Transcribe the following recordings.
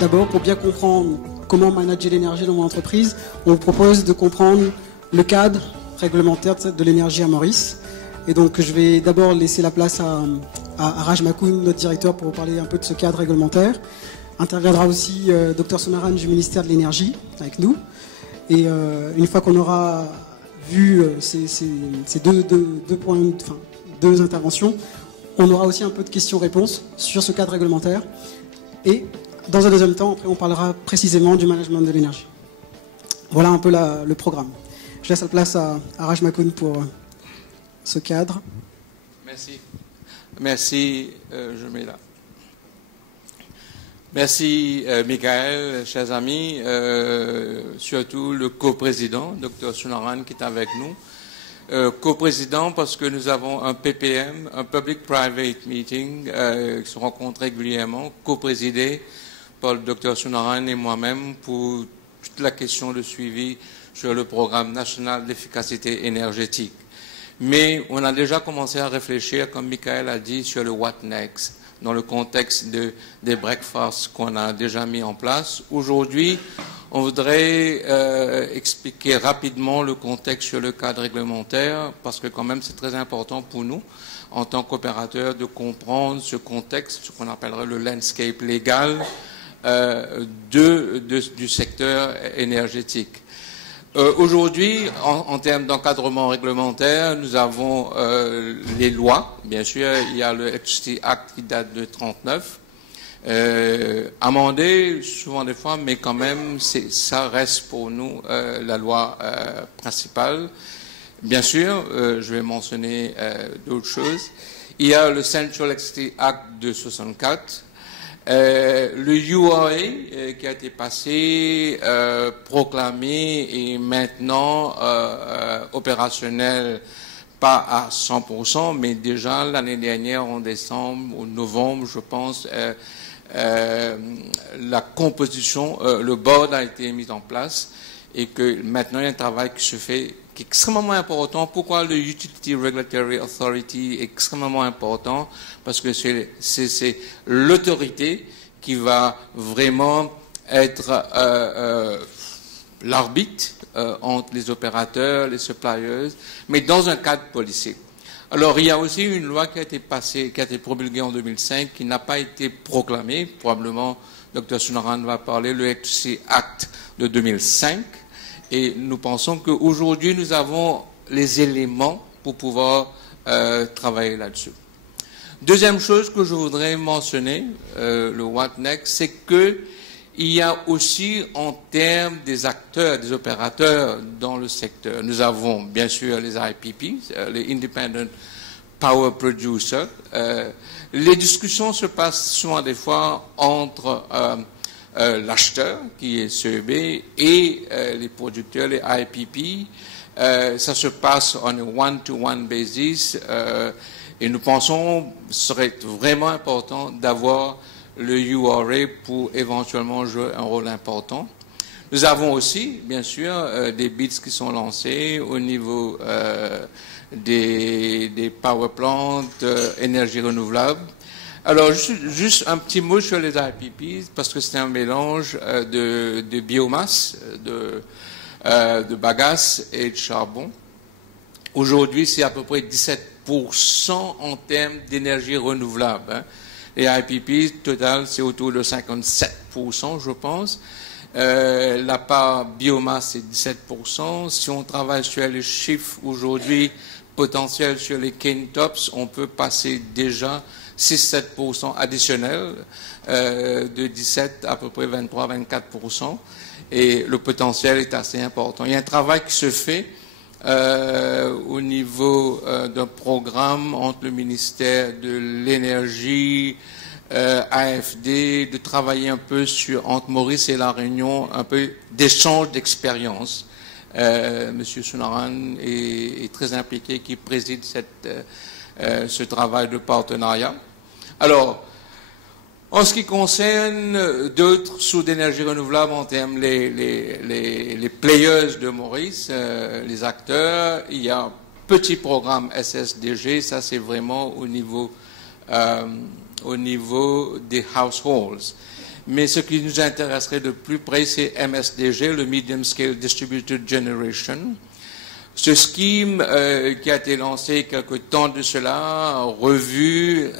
D'abord, pour bien comprendre comment manager l'énergie dans mon entreprise, on vous propose de comprendre le cadre réglementaire de l'énergie à Maurice. Et donc, je vais d'abord laisser la place à Raj Makoun, notre directeur, pour vous parler un peu de ce cadre réglementaire. Interviendra aussi Dr Sonaran du ministère de l'Énergie avec nous. Et une fois qu'on aura vu ces deux interventions, on aura aussi un peu de questions-réponses sur ce cadre réglementaire. Et dans un deuxième temps, après, on parlera précisément du management de l'énergie. Voilà un peu le programme. Je laisse la place à Raj Makoun pour ce cadre. Merci. Merci, je mets là. Merci, Michael, chers amis, surtout le coprésident, Dr Sonaran, qui est avec nous. Coprésident parce que nous avons un PPM, un Public-Private Meeting, qui se rencontre régulièrement, coprésidé par le Dr Sonaran et moi-même pour toute la question de suivi sur le programme national d'efficacité énergétique. Mais on a déjà commencé à réfléchir, comme Michael a dit, sur le What Next, dans le contexte des breakfasts qu'on a déjà mis en place. Aujourd'hui, on voudrait expliquer rapidement le contexte sur le cadre réglementaire, parce que quand même c'est très important pour nous, en tant qu'opérateurs, de ce contexte, ce qu'on appellerait le landscape légal du secteur énergétique. Aujourd'hui, en termes d'encadrement réglementaire, nous avons les lois. Bien sûr, il y a le Electricity Act qui date de 1939, amendé souvent des fois, mais quand même, ça reste pour nous la loi principale. Bien sûr, je vais mentionner d'autres choses. Il y a le Central Electricity Act de 1964. Le URA qui a été passé, proclamé et maintenant opérationnel, pas à 100%, mais déjà l'année dernière, en décembre ou novembre, je pense, la composition, le board a été mis en place et que maintenant il y a un travail qui se fait qui est extrêmement important. Pourquoi le Utility Regulatory Authority est extrêmement important? Parce que c'est l'autorité qui va vraiment être l'arbitre entre les opérateurs, les suppliers, mais dans un cadre policier. Alors, il y a aussi une loi qui a été passée, qui a été promulguée en 2005, qui n'a pas été proclamée. Probablement, Dr Sonaran va parler, le Electricity Act de 2005. Et nous pensons qu'aujourd'hui, nous avons les éléments pour pouvoir travailler là-dessus. Deuxième chose que je voudrais mentionner, le What Next, c'est qu'il y a aussi en termes des acteurs, des opérateurs dans le secteur. Nous avons bien sûr les IPP, les Independent Power Producers. Les discussions se passent souvent des fois entre l'acheteur, qui est CEB, et les producteurs, les IPP. Ça se passe en one-to-one basis et nous pensons qu'il serait vraiment important d'avoir le URA pour éventuellement jouer un rôle important. Nous avons aussi, bien sûr, des bids qui sont lancés au niveau des power plants, énergie renouvelable. Alors, juste un petit mot sur les IPP, parce que c'est un mélange de biomasse, de bagasse et de charbon. Aujourd'hui, c'est à peu près 17% en termes d'énergie renouvelable. Hein. Les IPP, total, c'est autour de 57%, je pense. La part biomasse, c'est 17%. Si on travaille sur les chiffres aujourd'hui potentiels sur les cane tops, on peut passer déjà 6-7% additionnels, de 17 à peu près 23-24%. Et le potentiel est assez important. Il y a un travail qui se fait au niveau d'un programme entre le ministère de l'Énergie, AFD, de travailler un peu entre Maurice et La Réunion, un peu d'échange d'expérience. Monsieur Sonaran est très impliqué, qui préside ce travail de partenariat. Alors, en ce qui concerne d'autres sources d'énergie renouvelable en termes les players de Maurice, les acteurs, il y a un petit programme SSDG, ça c'est vraiment au niveau des households. Mais ce qui nous intéresserait de plus près, c'est MSDG, le Medium Scale Distributed Generation. Ce scheme qui a été lancé quelque temps de cela, revu,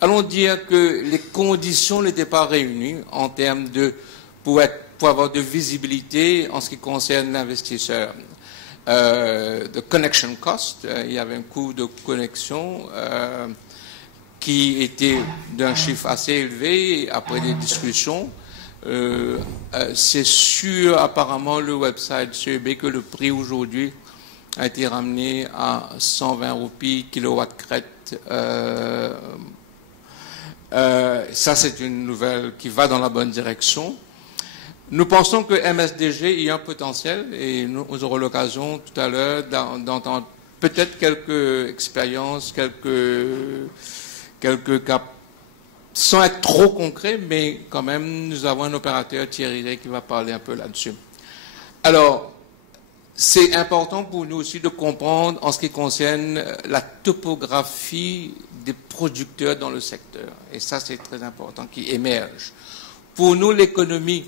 allons dire que les conditions n'étaient pas réunies en termes de pour avoir de visibilité en ce qui concerne l'investisseur. De connection cost, il y avait un coût de connexion qui était d'un chiffre assez élevé après des discussions. C'est sur apparemment le website CEB que le prix aujourd'hui a été ramené à 120 roupies kilowatt crête. Ça, c'est une nouvelle qui va dans la bonne direction. Nous pensons que MSDG y a un potentiel et nous aurons l'occasion tout à l'heure d'entendre peut-être quelques expériences, quelques cas, sans être trop concrets, mais quand même, nous avons un opérateur, Thierry Ray, qui va parler un peu là-dessus. Alors, c'est important pour nous aussi de comprendre en ce qui concerne la topographie des producteurs dans le secteur. Et ça, c'est très important, qui émerge. Pour nous, l'économie,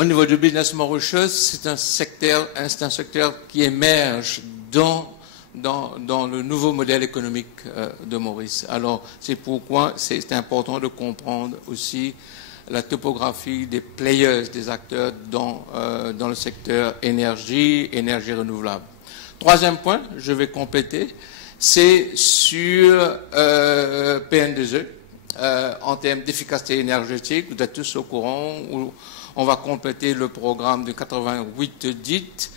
au niveau du business Mauritius, c'est un secteur qui émerge dans le nouveau modèle économique de Maurice. Alors, c'est pourquoi c'est important de comprendre aussi la topographie des players, des acteurs dans le secteur énergie renouvelable. Troisième point, je vais compléter, c'est sur PN2E, en termes d'efficacité énergétique. Vous êtes tous au courant, où on va compléter le programme de 88 DIT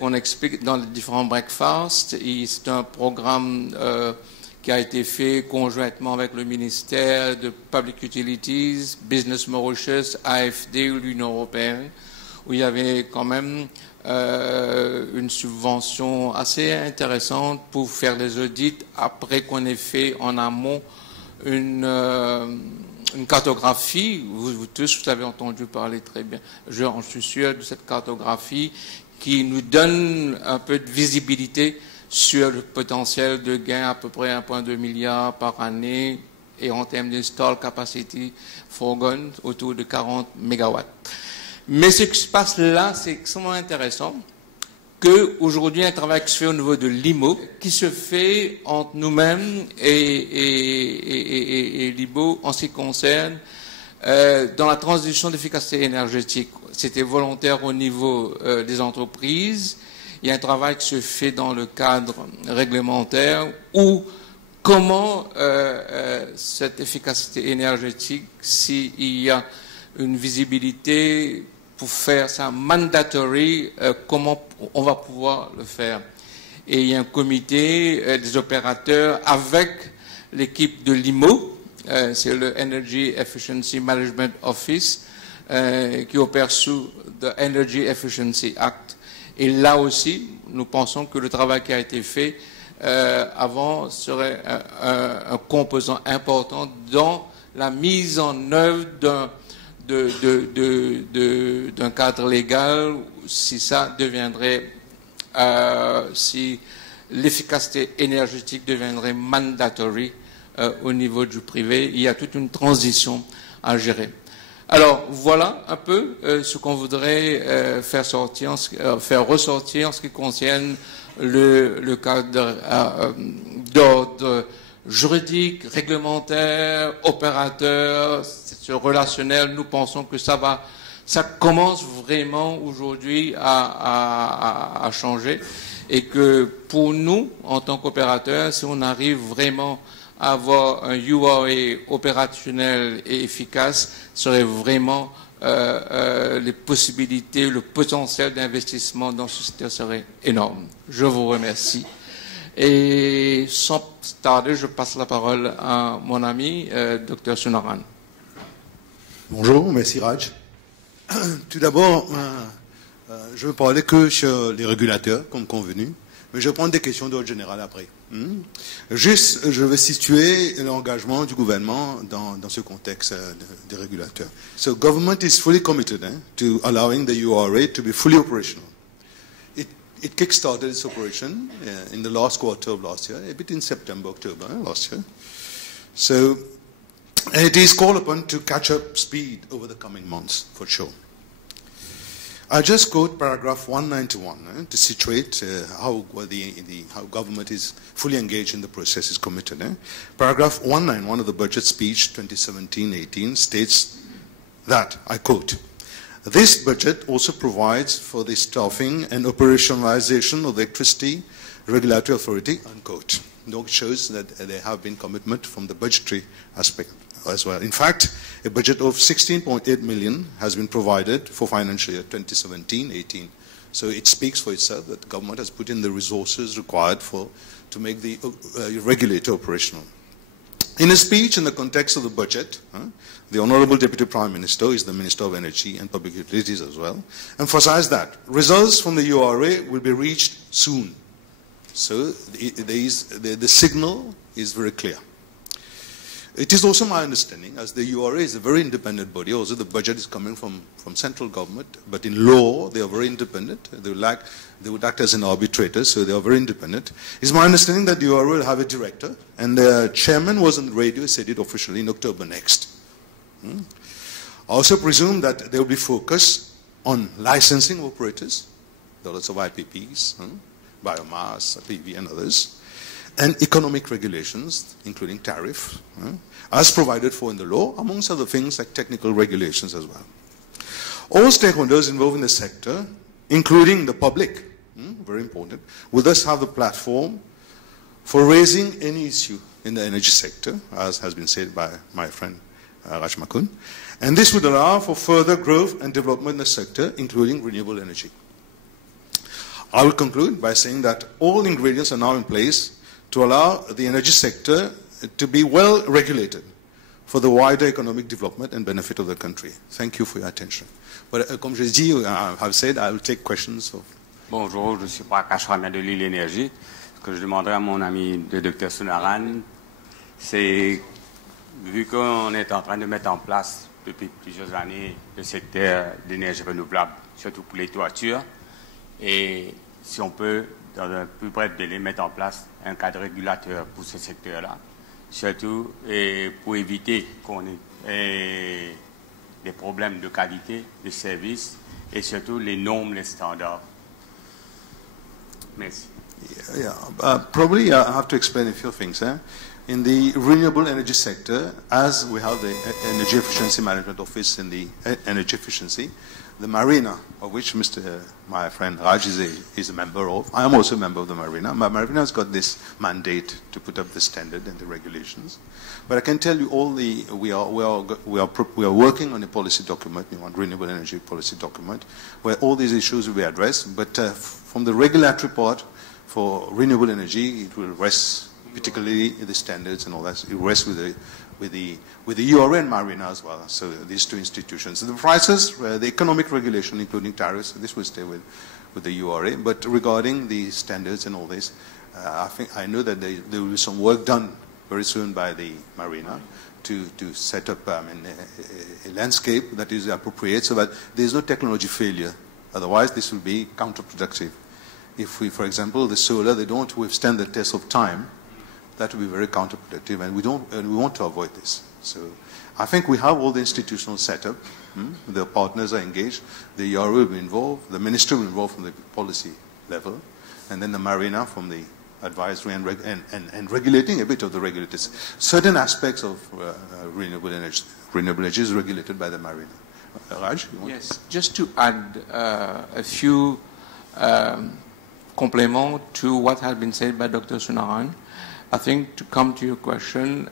qu'on explique dans les différents breakfasts. C'est un programme qui a été fait conjointement avec le ministère de Public Utilities, Business Mauritius, AFD ou l'Union européenne, où il y avait quand même une subvention assez intéressante pour faire les audits après qu'on ait fait en amont une cartographie. Vous tous, vous avez entendu parler très bien, j'en suis sûr, de cette cartographie qui nous donne un peu de visibilité sur le potentiel de gain à peu près 1,2 milliard par année et en termes d'install capacity foregone autour de 40 mégawatts. Mais ce qui se passe là, c'est extrêmement intéressant qu'aujourd'hui, un travail qui se fait au niveau de l'IMO, qui se fait entre nous-mêmes et l'IMO en ce qui concerne dans la transition d'efficacité énergétique. C'était volontaire au niveau des entreprises. Il y a un travail qui se fait dans le cadre réglementaire où comment cette efficacité énergétique, s'il y a une visibilité pour faire ça mandatory, comment on va pouvoir le faire. Et il y a un comité des opérateurs avec l'équipe de l'IMO, c'est le Energy Efficiency Management Office, qui opère sous the Energy Efficiency Act. Et là aussi, nous pensons que le travail qui a été fait avant serait un composant important dans la mise en œuvre d'un cadre légal, si ça deviendrait, si l'efficacité énergétique deviendrait mandatory au niveau du privé. Il y a toute une transition à gérer. Alors, voilà un peu ce qu'on voudrait faire ressortir en ce qui concerne le cadre d'ordre juridique, réglementaire, opérateur, ce relationnel. Nous pensons que ça commence vraiment aujourd'hui à changer et que pour nous, en tant qu'opérateurs, si on arrive vraiment à avoir un URA opérationnel et efficace, serait vraiment les possibilités, le potentiel d'investissement dans ce secteur serait énorme. Je vous remercie. Et sans tarder, je passe la parole à mon ami, Dr Sunaran. Bonjour, merci Raj. Tout d'abord, je veux parler que sur les régulateurs, comme convenu, mais je vais prendre des questions d'ordre général après. Juste, je vais situer l'engagement du gouvernement dans ce contexte des régulateurs. So, government is fully committed to allowing the URA to be fully operational. It kick-started its operation in the last quarter of last year, a bit in September, October last year. So, And it is called upon to catch up speed over the coming months, for sure. I just quote paragraph 191 to situate how government is fully engaged in the process, is committed. Paragraph 191 of the budget speech 2017-18 states that, I quote, "This budget also provides for the staffing and operationalization of the electricity regulatory authority," unquote. It shows that there have been commitment from the budgetary aspect as well. In fact, a budget of 16.8 million has been provided for financial year 2017-18. So it speaks for itself that the government has put in the resources required to make the regulator operational. In a speech in the context of the budget, the Honorable Deputy Prime Minister, who is the Minister of Energy and Public Utilities as well, emphasized that results from the URA will be reached soon. So the signal is very clear. It is also my understanding, as the URA is a very independent body, also the budget is coming from central government, but in law they are very independent. They would act as an arbitrator, so they are very independent. It's my understanding that the URA will have a director, and the chairman was on the radio, said it officially in October next. I also presume that they will be focused on licensing operators, there are lots of IPPs, biomass, PV and others, and economic regulations, including tariff, as provided for in the law, amongst other things like technical regulations as well. All stakeholders involved in the sector, including the public, very important, will thus have the platform for raising any issue in the energy sector, as has been said by my friend Raj Makun. And this would allow for further growth and development in the sector, including renewable energy. I will conclude by saying that all ingredients are now in place to allow the energy sector to be well regulated for the wider economic development and benefit of the country. Thank you for your attention. But comme je dis, I have said, I will take questions. Bonjour, je suis Prakash Ramya de l'île Énergie. Ce que je demanderai à mon ami le Dr Sunaran, c'est, vu qu'on est en train de mettre en place depuis plusieurs années le secteur d'énergie renouvelable, surtout pour les toitures, et si on peut, dans un plus bref délai, mettre en place un cadre régulateur pour ce secteur-là, surtout pour éviter qu'on ait des problèmes de qualité, de service, et surtout les normes, les standards. Merci. Probably I have to explain a few things. In the renewable energy sector, as we have the Energy Efficiency Management Office in the energy efficiency, the Marina, of which my friend Raj is a member of. I am also a member of the Marina. Marina has got this mandate to put up the standard and the regulations. But I can tell you we are working on a policy document, on renewable energy policy document, where all these issues will be addressed. But from the regulatory part for renewable energy, it will rest, particularly the standards and all that. It rests with the URA and Marina as well, so these two institutions. So the prices, the economic regulation, including tariffs, this will stay with the URA. But regarding the standards and all this, I know that there will be some work done very soon by the Marina to set up a landscape that is appropriate so that there is no technology failure. Otherwise, this will be counterproductive. If we, for example, the solar, they don't withstand the test of time, that will be very counterproductive, and we want to avoid this. So I think we have all the institutional setup. The partners are engaged. The URA will be involved. The ministry will be involved from the policy level, and then the Marina from the advisory and regulating a bit of the regulators. Certain aspects of renewable energy is regulated by the Marina. Raj? Yes, just to add a few compliments to what has been said by Dr. Sunaran. I think, to come to your question,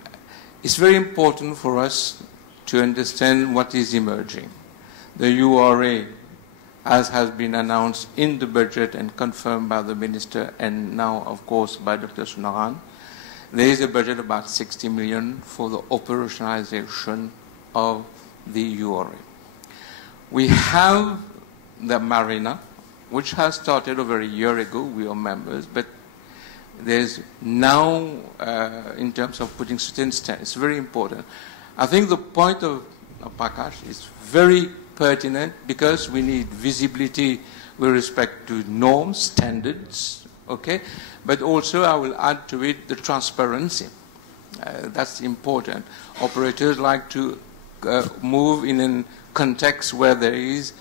it's very important for us to understand what is emerging. The URA, as has been announced in the budget and confirmed by the Minister and now, of course, by Dr. Sunaran, there is a budget of about 60 million for the operationalization of the URA. We have the Marina, which has started over a year ago. We are members, but there's now, in terms of putting certain standards, it's very important. I think the point of Prakash is very pertinent because we need visibility with respect to norms, standards, okay? But also I will add to it the transparency. That's important. Operators like to move in a context where there is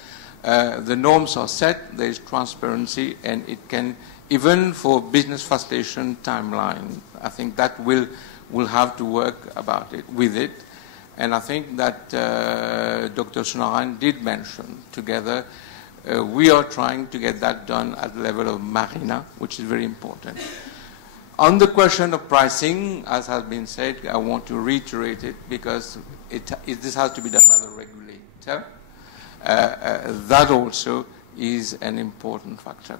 the norms are set, there is transparency, and it can, even for business facilitation timeline, I think that will have to work with it. And I think that Dr. Sounarane did mention together, we are trying to get that done at the level of Marina, which is very important. On the question of pricing, as has been said, I want to reiterate it because this has to be done by the regulator. That also is an important factor.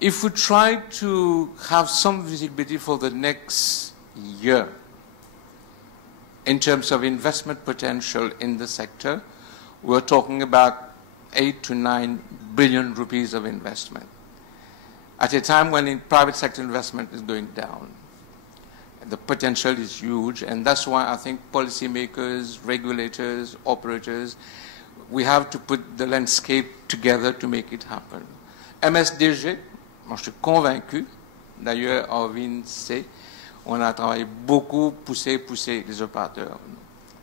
If we try to have some visibility for the next year in terms of investment potential in the sector, we're talking about 8 to 9 billion rupees of investment at a time when private sector investment is going down. The potential is huge, and that's why I think policymakers, regulators, operators, we have to put the landscape together to make it happen. MSDG, moi je suis convaincu, d'ailleurs Arvind sait, on a travaillé beaucoup, poussé les opérateurs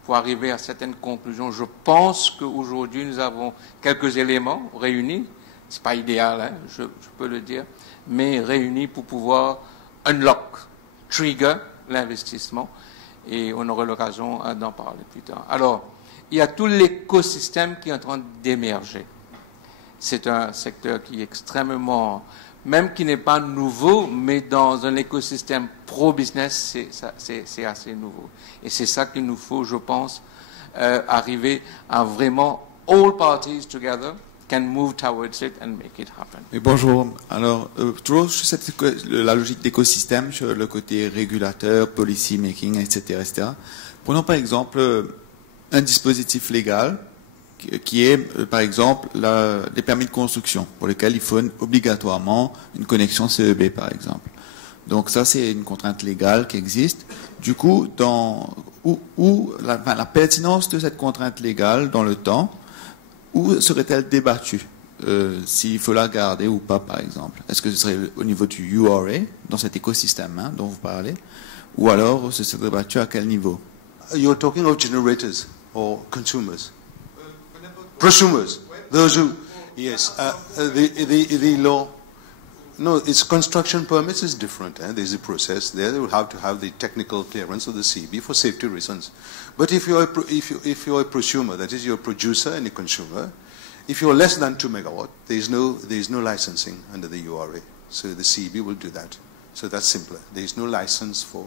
pour arriver à certaines conclusions. Je pense qu'aujourd'hui nous avons quelques éléments réunis, c'est pas idéal, hein, je peux le dire, mais réunis pour pouvoir unlock, trigger l'investissement, et on aura l'occasion d'en parler plus tard. Alors, il y a tout l'écosystème qui est en train d'émerger. C'est un secteur qui est extrêmement, même qui n'est pas nouveau, mais dans un écosystème pro-business, c'est assez nouveau. Et c'est ça qu'il nous faut, je pense, arriver à vraiment all parties together can move towards it and make it happen. Et bonjour. Alors, toujours sur la logique d'écosystème, sur le côté régulateur, policy making, etc., etc. Prenons par exemple un dispositif légal qui est, par exemple, les permis de construction, pour lesquels il faut obligatoirement une connexion CEB, par exemple. Donc ça, c'est une contrainte légale qui existe. Du coup, la pertinence de cette contrainte légale dans le temps, où serait-elle débattue s'il faut la garder ou pas, par exemple? Est-ce que ce serait au niveau du URA, dans cet écosystème dont vous parlez, ou alors ce serait débattu à quel niveau? You're talking of generators or consumers? Prosumers. Those who, yes, the law. No, its construction permits is different. There's a process there. They will have to have the technical clearance of the CB for safety reasons. But if you're a prosumer, that is, you're a producer and a consumer, if you're less than 2 megawatt, there is no licensing under the URA. So the CB will do that. So that's simpler. There is no license for.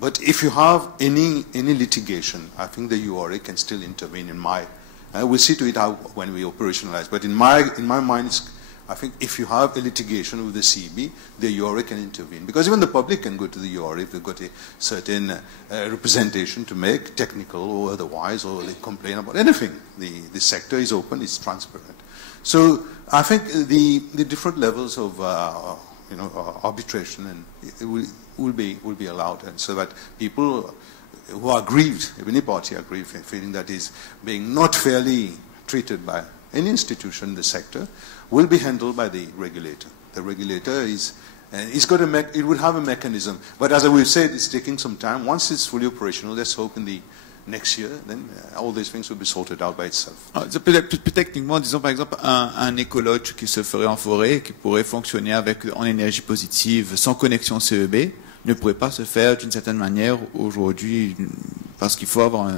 But if you have any litigation, I think the URA can still intervene. We'll see to it when we operationalize. But in my mind, I think if you have a litigation with the CB, the URA can intervene. Because even the public can go to the URA if they've got a certain representation to make, technical or otherwise, or they complain about anything. The sector is open, it's transparent. So I think the different levels of arbitration and will be allowed, and so that people who are aggrieved, if any party aggrieved, feeling that is being not fairly treated by any institution in the sector, will be handled by the regulator. The regulator it will have a mechanism. But as we've said, it's taking some time. Once it's fully operational, let's hope in the next year, then all these things will be sorted out by itself. Plus techniquement, disons par exemple un écologe qui se ferait en forêt, qui pourrait fonctionner en énergie positive sans connexion CEB, ne pourrait pas se faire d'une certaine manière aujourd'hui parce qu'il faut avoir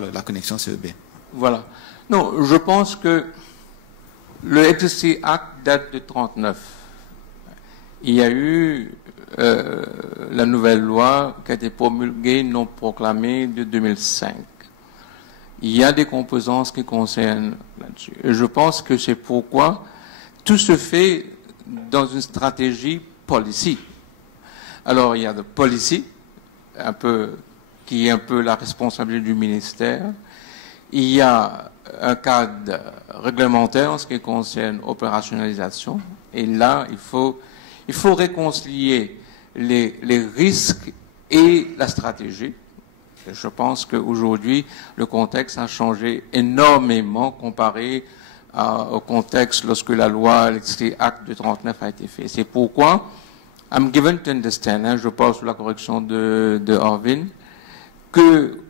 la connexion CEB. Voilà. Non, je pense que le Electricity Act date de 1939. Il y a eu la nouvelle loi qui a été promulguée, non proclamée, de 2005. Il y a des composantes qui concernent là-dessus. Et je pense que c'est pourquoi tout se fait dans une stratégie policy. Alors, il y a de policy, qui est un peu la responsabilité du ministère. Il y a un cadre réglementaire en ce qui concerne opérationnalisation. Et là, il faut réconcilier les risques et la stratégie. Et je pense qu'aujourd'hui, le contexte a changé énormément comparé au contexte lorsque la loi Electricity Act de 1939 a été faite. C'est pourquoi I'm given to understand, je parle sous la correction de Arvin, que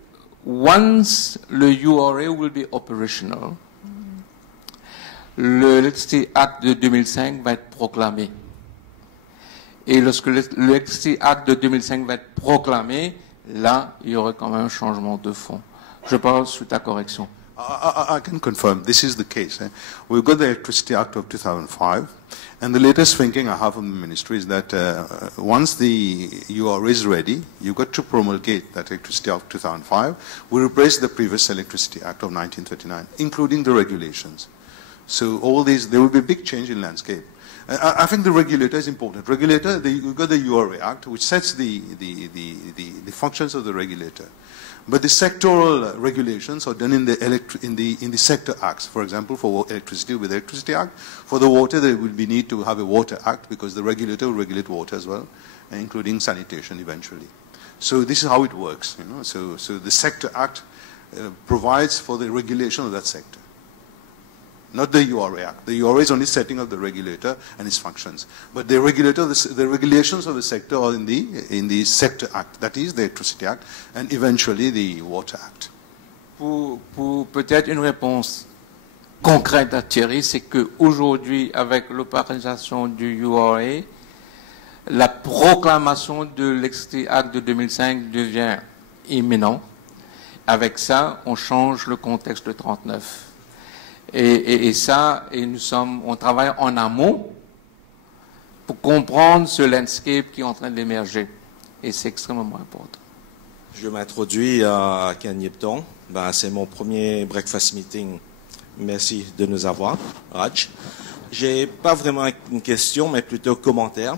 once le URA will be operational, le Electricity Act de 2005 va être proclamé. Et lorsque le Electricity Act de 2005 va être proclamé, là, il y aura quand même un changement de fond. Je parle sous ta correction. I can confirm this is the case. We've got the Electricity Act of 2005, and the latest thinking I have from the ministry is that once the URA is ready, you've got to promulgate that Electricity Act of 2005. We replace the previous Electricity Act of 1939, including the regulations. So all these, there will be a big change in landscape. I think the regulator is important. Regulator, you've got the URA Act, which sets the functions of the regulator. But the sectoral regulations are done in the sector acts. For example, for electricity with the Electricity Act. For the water, there will be need to have a Water Act because the regulator will regulate water as well, including sanitation eventually. So this is how it works. You know? So the Sector Act provides for the regulation of that sector. Not the URA Act. The URA is only setting up the regulator and its functions. But the regulator, the regulations of the sector are in the Sector Act, that is the Electricity Act, and eventually the Water Act. Pour peut-être une réponse concrète à Thierry, c'est qu'aujourd'hui, avec l'opérationnalisation du URA, la proclamation de l'Electricity Act de 2005 devient imminente. Avec ça, on change le contexte de 39. Et on travaille en amont pour comprendre ce landscape qui est en train d'émerger. Et c'est extrêmement important. Je m'introduis à Ken Yipton. C'est mon premier breakfast meeting. Merci de nous avoir, Raj. J'ai pas vraiment une question, mais plutôt un commentaire.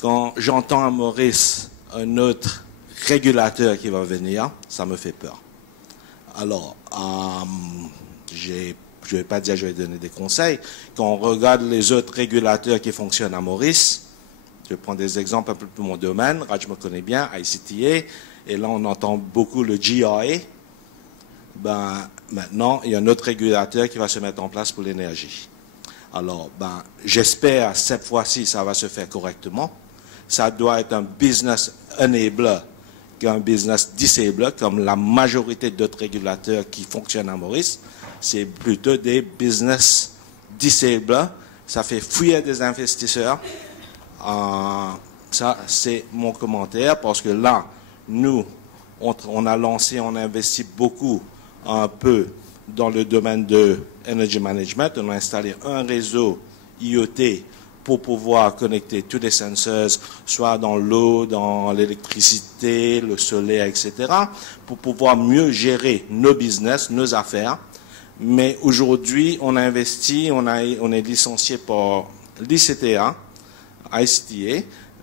Quand j'entends à Maurice un autre régulateur qui va venir, ça me fait peur. Alors, je ne vais pas dire que je vais donner des conseils. Quand on regarde les autres régulateurs qui fonctionnent à Maurice, je prends des exemples un peu pour mon domaine. Raj me connaît bien, ICTA, et là on entend beaucoup le GRA. Maintenant, il y a un autre régulateur qui va se mettre en place pour l'énergie. Alors, j'espère cette fois-ci ça va se faire correctement. Ça doit être un business enabler qu'un business disabler, comme la majorité d'autres régulateurs qui fonctionnent à Maurice. C'est plutôt des business disablers. Ça fait fuir des investisseurs. Ça, c'est mon commentaire, parce que là, nous, on a lancé, on a investi beaucoup, un peu, dans le domaine de energy management. On a installé un réseau IoT pour pouvoir connecter tous les sensors, soit dans l'eau, dans l'électricité, le soleil, etc., pour pouvoir mieux gérer nos business, nos affaires. Mais aujourd'hui, on a investi, on est licencié par l'ICTA,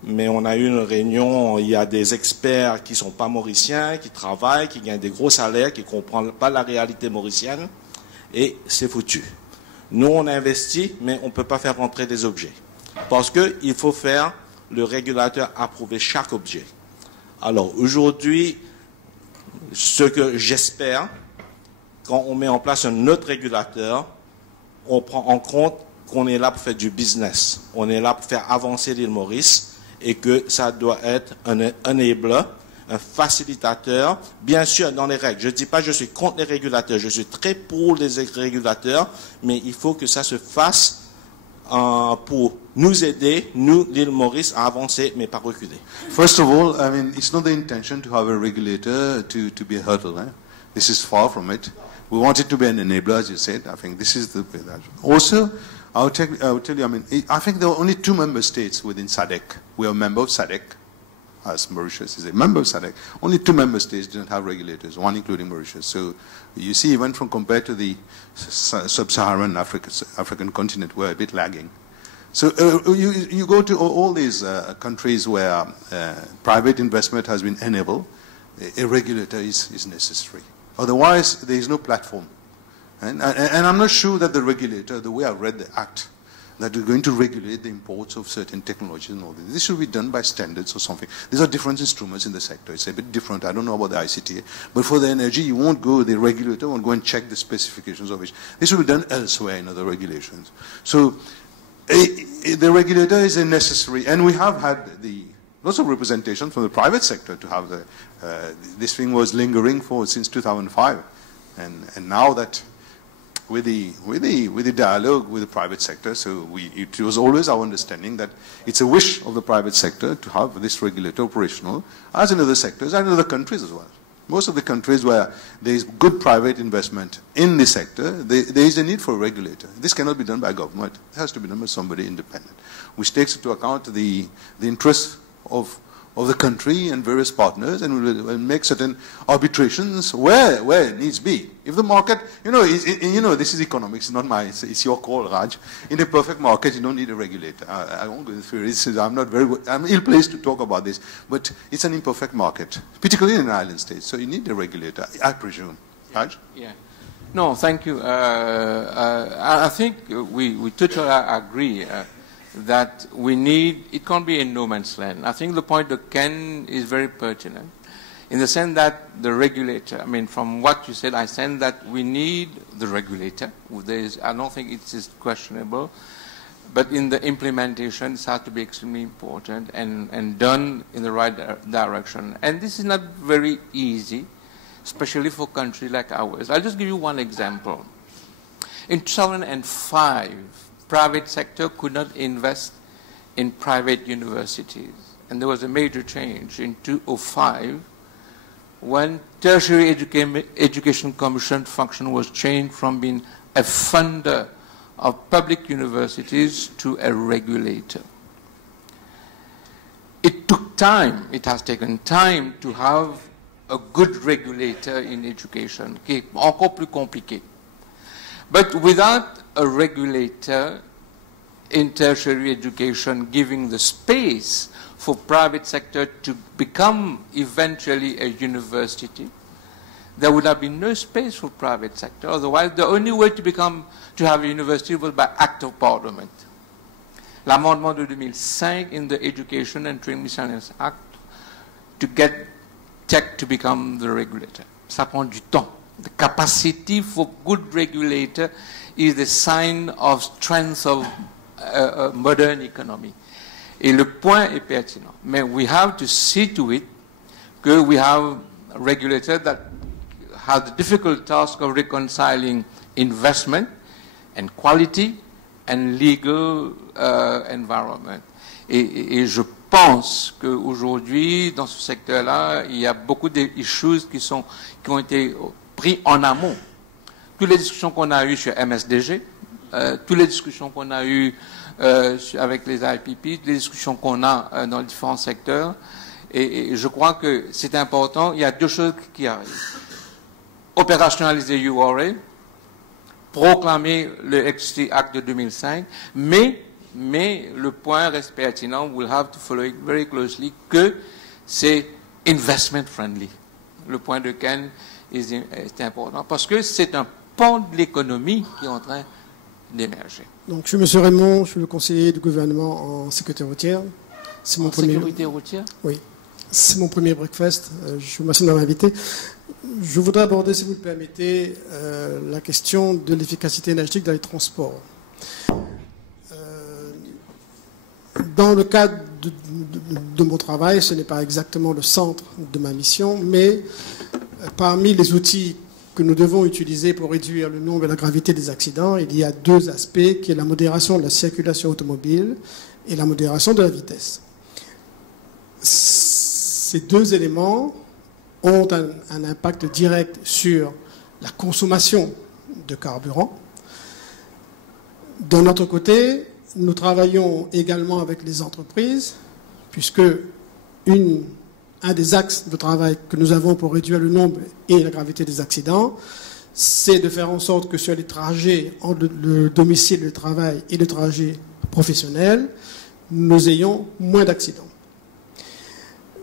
mais on a eu une réunion, il y a des experts qui ne sont pas mauriciens, qui travaillent, qui gagnent des gros salaires, qui ne comprennent pas la réalité mauricienne, et c'est foutu. Nous, on a investi, mais on ne peut pas faire rentrer des objets. Parce qu'il faut faire le régulateur approuver chaque objet. Alors, aujourd'hui, ce que j'espère, quand on met en place un autre régulateur, on prend en compte qu'on est là pour faire du business. On est là pour faire avancer l'île Maurice et que ça doit être un enabler, un facilitateur, bien sûr dans les règles. Je ne dis pas que je suis contre les régulateurs, je suis très pour les régulateurs, mais il faut que ça se fasse pour nous aider, nous, l'île Maurice, à avancer, mais pas reculer. First of all, I mean, it's not the intention to have a regulator to be a hurdle. This is far from it. We want it to be an enabler, as you said. I think this is the way that. Also, I will tell you, I mean, I think there are only 2 member states within SADC. We are a member of SADC, as Mauritius is a member of SADC. Only 2 member states don't have regulators, one including Mauritius. So you see, even from compared to the sub-Saharan African continent, we're a bit lagging. So you go to all these countries where private investment has been enabled, a regulator is necessary. Otherwise, there is no platform. And I'm not sure that the regulator, the way I read the Act, that is going to regulate the imports of certain technologies and all this. This should be done by standards or something. These are different instruments in the sector. It's a bit different. I don't know about the ICTA. But for the energy, you won't go, the regulator won't go and check the specifications of it. This will be done elsewhere in other regulations. So the regulator is a necessary, and we have had lots of representation from the private sector to have this thing was lingering since 2005, and now that with the dialogue with the private sector, it was always our understanding that it's a wish of the private sector to have this regulator operational, as in other sectors and in other countries as well. Most of the countries where there is good private investment in the sector, there is a need for a regulator. This cannot be done by government. It has to be done by somebody independent, which takes into account the interests of the country and various partners, and will make certain arbitrations where it needs be. If the market, this is economics, not mine. It's your call, Raj. In a perfect market, you don't need a regulator. I won't go into theories. I'm ill-placed to talk about this, but it's an imperfect market, particularly in island states. So you need a regulator, I presume. Raj? Yeah. No, thank you. I think we totally agree. That we need, it can't be a no man's land. I think the point of Ken is very pertinent in the sense that the regulator, from what you said, I sense that we need the regulator. I don't think it is questionable, but in the implementation, it has to be extremely important and done in the right direction. And this is not very easy, especially for countries like ours. I'll just give you one example. In 2005, private sector could not invest in private universities. And there was a major change in 2005 when Tertiary Education Commission function was changed from being a funder of public universities to a regulator. It took time, it has taken time to have a good regulator in education, qui est encore plus compliqué. But without a regulator in tertiary education giving the space for private sector to become eventually a university, there would have been no space for private sector. Otherwise, the only way to have a university was by act of parliament. L'amendement de 2005 in the Education and Training Miscellaneous Act to get tech to become the regulator. Ça prend du temps. The capacity for good regulator is the sign of strength of a modern economy. Et le point est pertinent. Mais we have to see to it that we have a regulator that has the difficult task of reconciling investment and quality and legal environment. Et je pense qu'aujourd'hui, dans ce secteur-là, il y a beaucoup d'issues qui ont été pris en amont. Toutes les discussions qu'on a eues sur MSDG, toutes les discussions qu'on a eues avec les IPP, les discussions qu'on a dans les différents secteurs, et je crois que c'est important. Il y a deux choses qui arrivent. Opérationnaliser URA, proclamer le Electricity Act de 2005, mais le point reste pertinent, we'll have to follow it very closely, que c'est investment friendly. Le point de Ken est important, parce que c'est un pan de l'économie qui est en train d'émerger. Donc, je suis M. Raymond, je suis le conseiller du gouvernement en sécurité routière. C'est mon premier... Sécurité routière? Oui. C'est mon premier breakfast. Je vous remercie de m'avoir invité. Je voudrais aborder, si vous le permettez, la question de l'efficacité énergétique dans les transports. Dans le cadre de mon travail, ce n'est pas exactement le centre de ma mission, mais parmi les outils que nous devons utiliser pour réduire le nombre et la gravité des accidents, il y a deux aspects, qui est la modération de la circulation automobile et la modération de la vitesse. Ces deux éléments ont un impact direct sur la consommation de carburant. D'un autre côté, nous travaillons également avec les entreprises, puisque un des axes de travail que nous avons pour réduire le nombre et la gravité des accidents, c'est de faire en sorte que sur les trajets entre le domicile, le travail et le trajet professionnel, nous ayons moins d'accidents.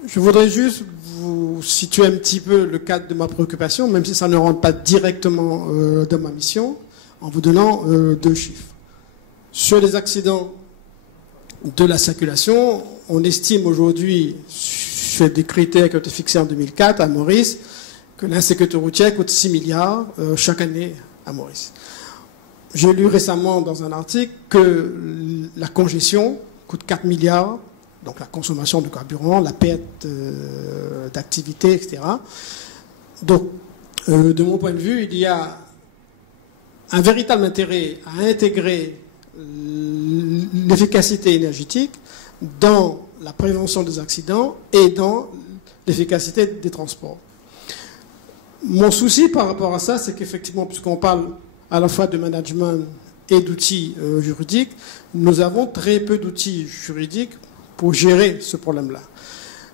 Je voudrais juste vous situer un petit peu le cadre de ma préoccupation, même si ça ne rentre pas directement dans ma mission, en vous donnant deux chiffres. Sur les accidents de la circulation, on estime aujourd'hui, sur des critères qui ont été fixés en 2004 à Maurice, que l'insécurité routière coûte 6 milliards chaque année à Maurice. j'ai lu récemment dans un article que la congestion coûte 4 milliards, donc la consommation de carburant, la perte d'activité, etc. Donc, de mon point de vue, il y a un véritable intérêt à intégrer l'efficacité énergétique dans la prévention des accidents et dans l'efficacité des transports. Mon souci par rapport à ça, c'est qu'effectivement, puisqu'on parle à la fois de management et d'outils juridiques, nous avons très peu d'outils juridiques pour gérer ce problème-là.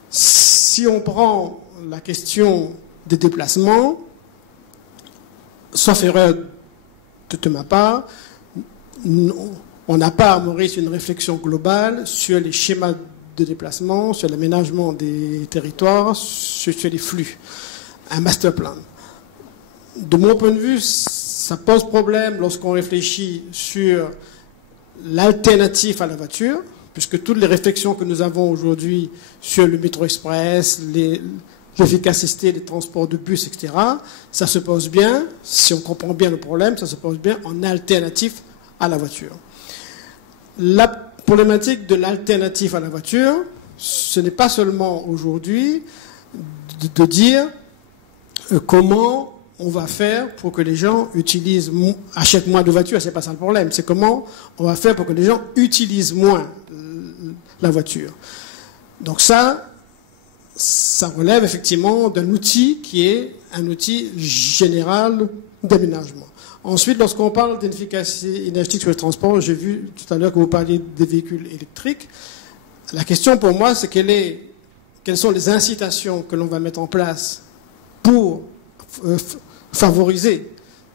Si on prend la question des déplacements, sauf erreur de ma part, on n'a pas à Maurice une réflexion globale sur les schémas de déplacement, sur l'aménagement des territoires, sur les flux. Un master plan. De mon point de vue, ça pose problème lorsqu'on réfléchit sur l'alternative à la voiture, puisque toutes les réflexions que nous avons aujourd'hui sur le métro express, l'efficacité des transports de bus, etc., ça se pose bien, si on comprend bien le problème, ça se pose bien en alternative à la voiture. La problématique de l'alternative à la voiture, ce n'est pas seulement aujourd'hui de dire comment on va faire pour que les gens achètent moins de voitures, c'est pas ça le problème, c'est comment on va faire pour que les gens utilisent moins la voiture. Donc ça relève effectivement d'un outil qui est un outil général d'aménagement. Ensuite, lorsqu'on parle d'efficacité énergétique sur le transport, j'ai vu tout à l'heure que vous parliez des véhicules électriques. La question pour moi, c'est quelles sont les incitations que l'on va mettre en place pour favoriser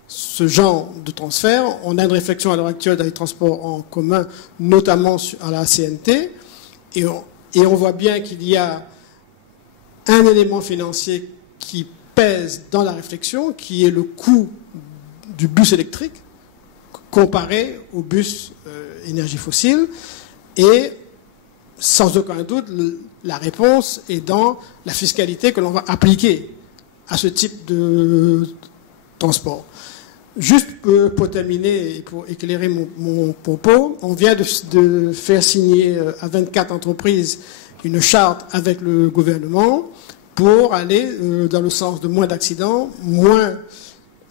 ce genre de transfert. On a une réflexion à l'heure actuelle dans les transports en commun, notamment à la CNT, et on voit bien qu'il y a un élément financier qui pèse dans la réflexion, qui est le coût du bus électrique comparé au bus énergie fossile, et sans aucun doute, la réponse est dans la fiscalité que l'on va appliquer à ce type de transport. Juste pour terminer et pour éclairer mon propos, on vient de faire signer à 24 entreprises une charte avec le gouvernement pour aller dans le sens de moins d'accidents, moins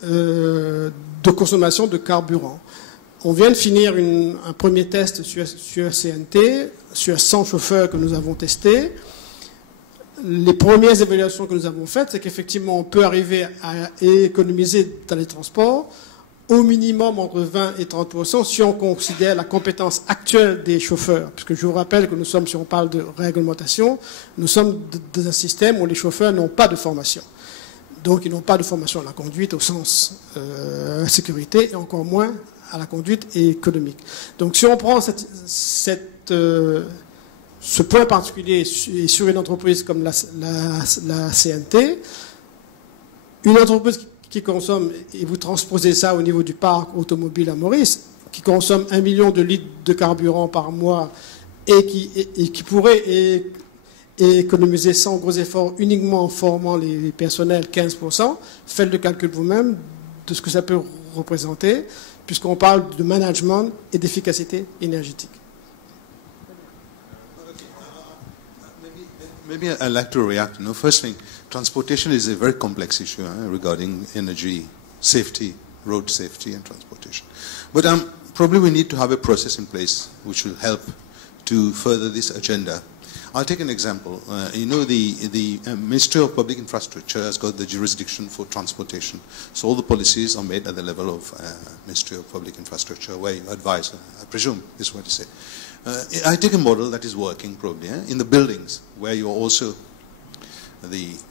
de consommation de carburant. On vient de finir un premier test sur CNT, sur 100 chauffeurs que nous avons testés. Les premières évaluations que nous avons faites, c'est qu'effectivement, on peut arriver à économiser dans les transports au minimum entre 20 et 30% si on considère la compétence actuelle des chauffeurs. Puisque je vous rappelle que nous sommes, si on parle de réglementation, nous sommes dans un système où les chauffeurs n'ont pas de formation. Donc, ils n'ont pas de formation à la conduite au sens sécurité et encore moins à la conduite économique. Donc, si on prend ce point particulier sur une entreprise comme la CNT, une entreprise qui consomme, et vous transposez ça au niveau du parc automobile à Maurice, qui consomme 1 million de litres de carburant par mois et qui pourrait économiser sans gros efforts uniquement en formant les personnels 15%, faites le calcul vous-même de ce que ça peut représenter, puisqu'on parle de management et d'efficacité énergétique. Maybe I'd like to react. First thing, transportation is a very complex issue regarding energy safety, road safety and transportation. But probably we need to have a process in place which will help to further this agenda. I'll take an example. The Ministry of Public Infrastructure has got the jurisdiction for transportation. So all the policies are made at the level of Ministry of Public Infrastructure, where you advise, I presume, is what you say. I take a model that is working probably in the buildings, where you also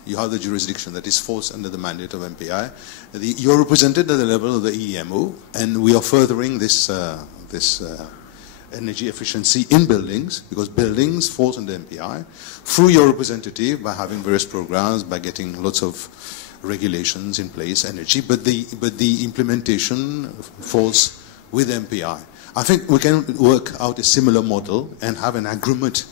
you have the jurisdiction that is forced under the mandate of MPI. You are represented at the level of the EMO, and we are furthering this energy efficiency in buildings, because buildings falls under MPI, through your representative by having various programs, by getting lots of regulations in place, energy, but the implementation falls with MPI. I think we can work out a similar model and have an agreement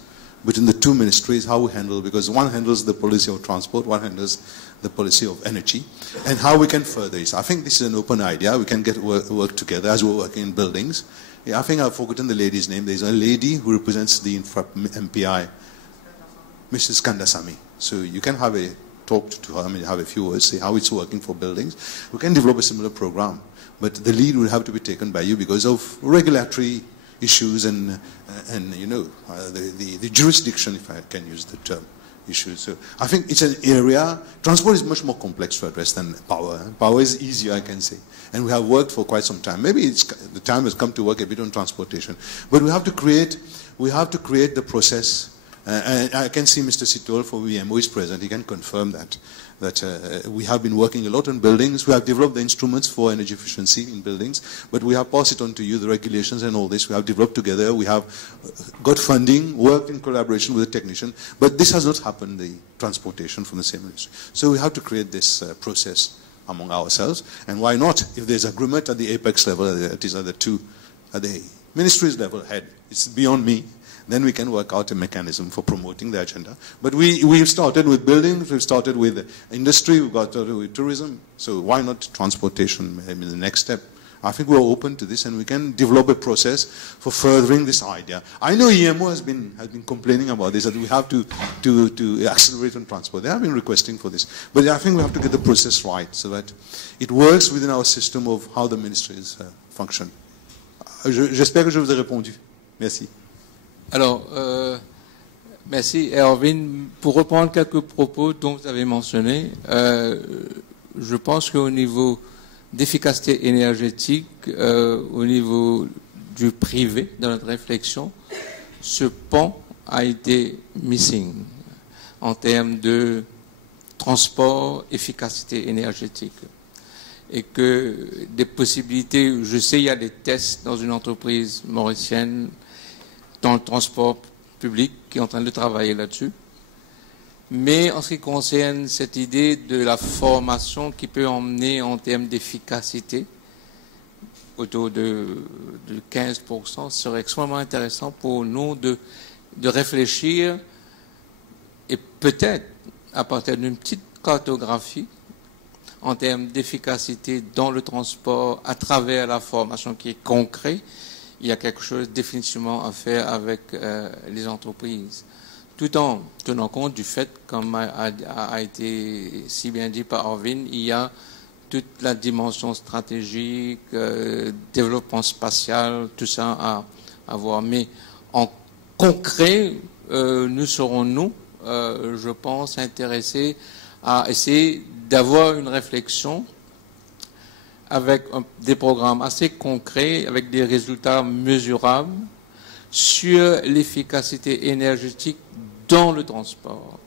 between the two ministries, how we handle, because one handles the policy of transport, one handles the policy of energy, and how we can further this. I think this is an open idea. We can work together as we're working in buildings. Yeah, I think I've forgotten the lady's name. There's a lady who represents the MPI, Mrs. Kandasamy. So you can have a talk to her, have a few words, say how it's working for buildings. We can develop a similar program, but the lead will have to be taken by you because of regulatory issues and you know, the jurisdiction, if I can use the term, issues. So I think it's an area, transport is much more complex to address than power. Power is easier, I can say. And we have worked for quite some time. Maybe the time has come to work a bit on transportation. But we have to create the process. And I can see Mr. Sitol for VMO is present. He can confirm that we have been working a lot on buildings. We have developed the instruments for energy efficiency in buildings, but we have passed it on to you, the regulations and all this. We have developed together. We have got funding, worked in collaboration with the technician, but this has not happened, the transportation from the same ministry. So we have to create this process among ourselves. And why not? If there's agreement at the apex level, at the ministry's level head, it's beyond me. Then we can work out a mechanism for promoting the agenda. But we've started with buildings, we've started with industry, we've got started with tourism. So why not transportation, maybe the next step? I think we're open to this and we can develop a process for furthering this idea. I know EMO has been complaining about this, that we have to accelerate on transport. They have been requesting for this. But I think we have to get the process right so that it works within our system of how the ministries function. J'espère que je vous ai répondu. Merci. Alors, merci. Erwin, pour reprendre quelques propos dont vous avez mentionné, je pense qu'au niveau d'efficacité énergétique, au niveau du privé, dans notre réflexion, ce pont a été missing en termes de transport, efficacité énergétique. Et que des possibilités, je sais, il y a des tests dans une entreprise mauricienne dans le transport public qui est en train de travailler là-dessus. Mais en ce qui concerne cette idée de la formation qui peut emmener en termes d'efficacité, autour de 15%, ce serait extrêmement intéressant pour nous de réfléchir et peut-être à partir d'une petite cartographie en termes d'efficacité dans le transport à travers la formation qui est concrète. Il y a quelque chose définitivement à faire avec les entreprises, tout en tenant compte du fait, comme a été si bien dit par Arvin, il y a toute la dimension stratégique, développement spatial, tout ça à voir. Mais en concret, nous serons, je pense, intéressés à essayer d'avoir une réflexion avec des programmes assez concrets, avec des résultats mesurables sur l'efficacité énergétique dans le transport.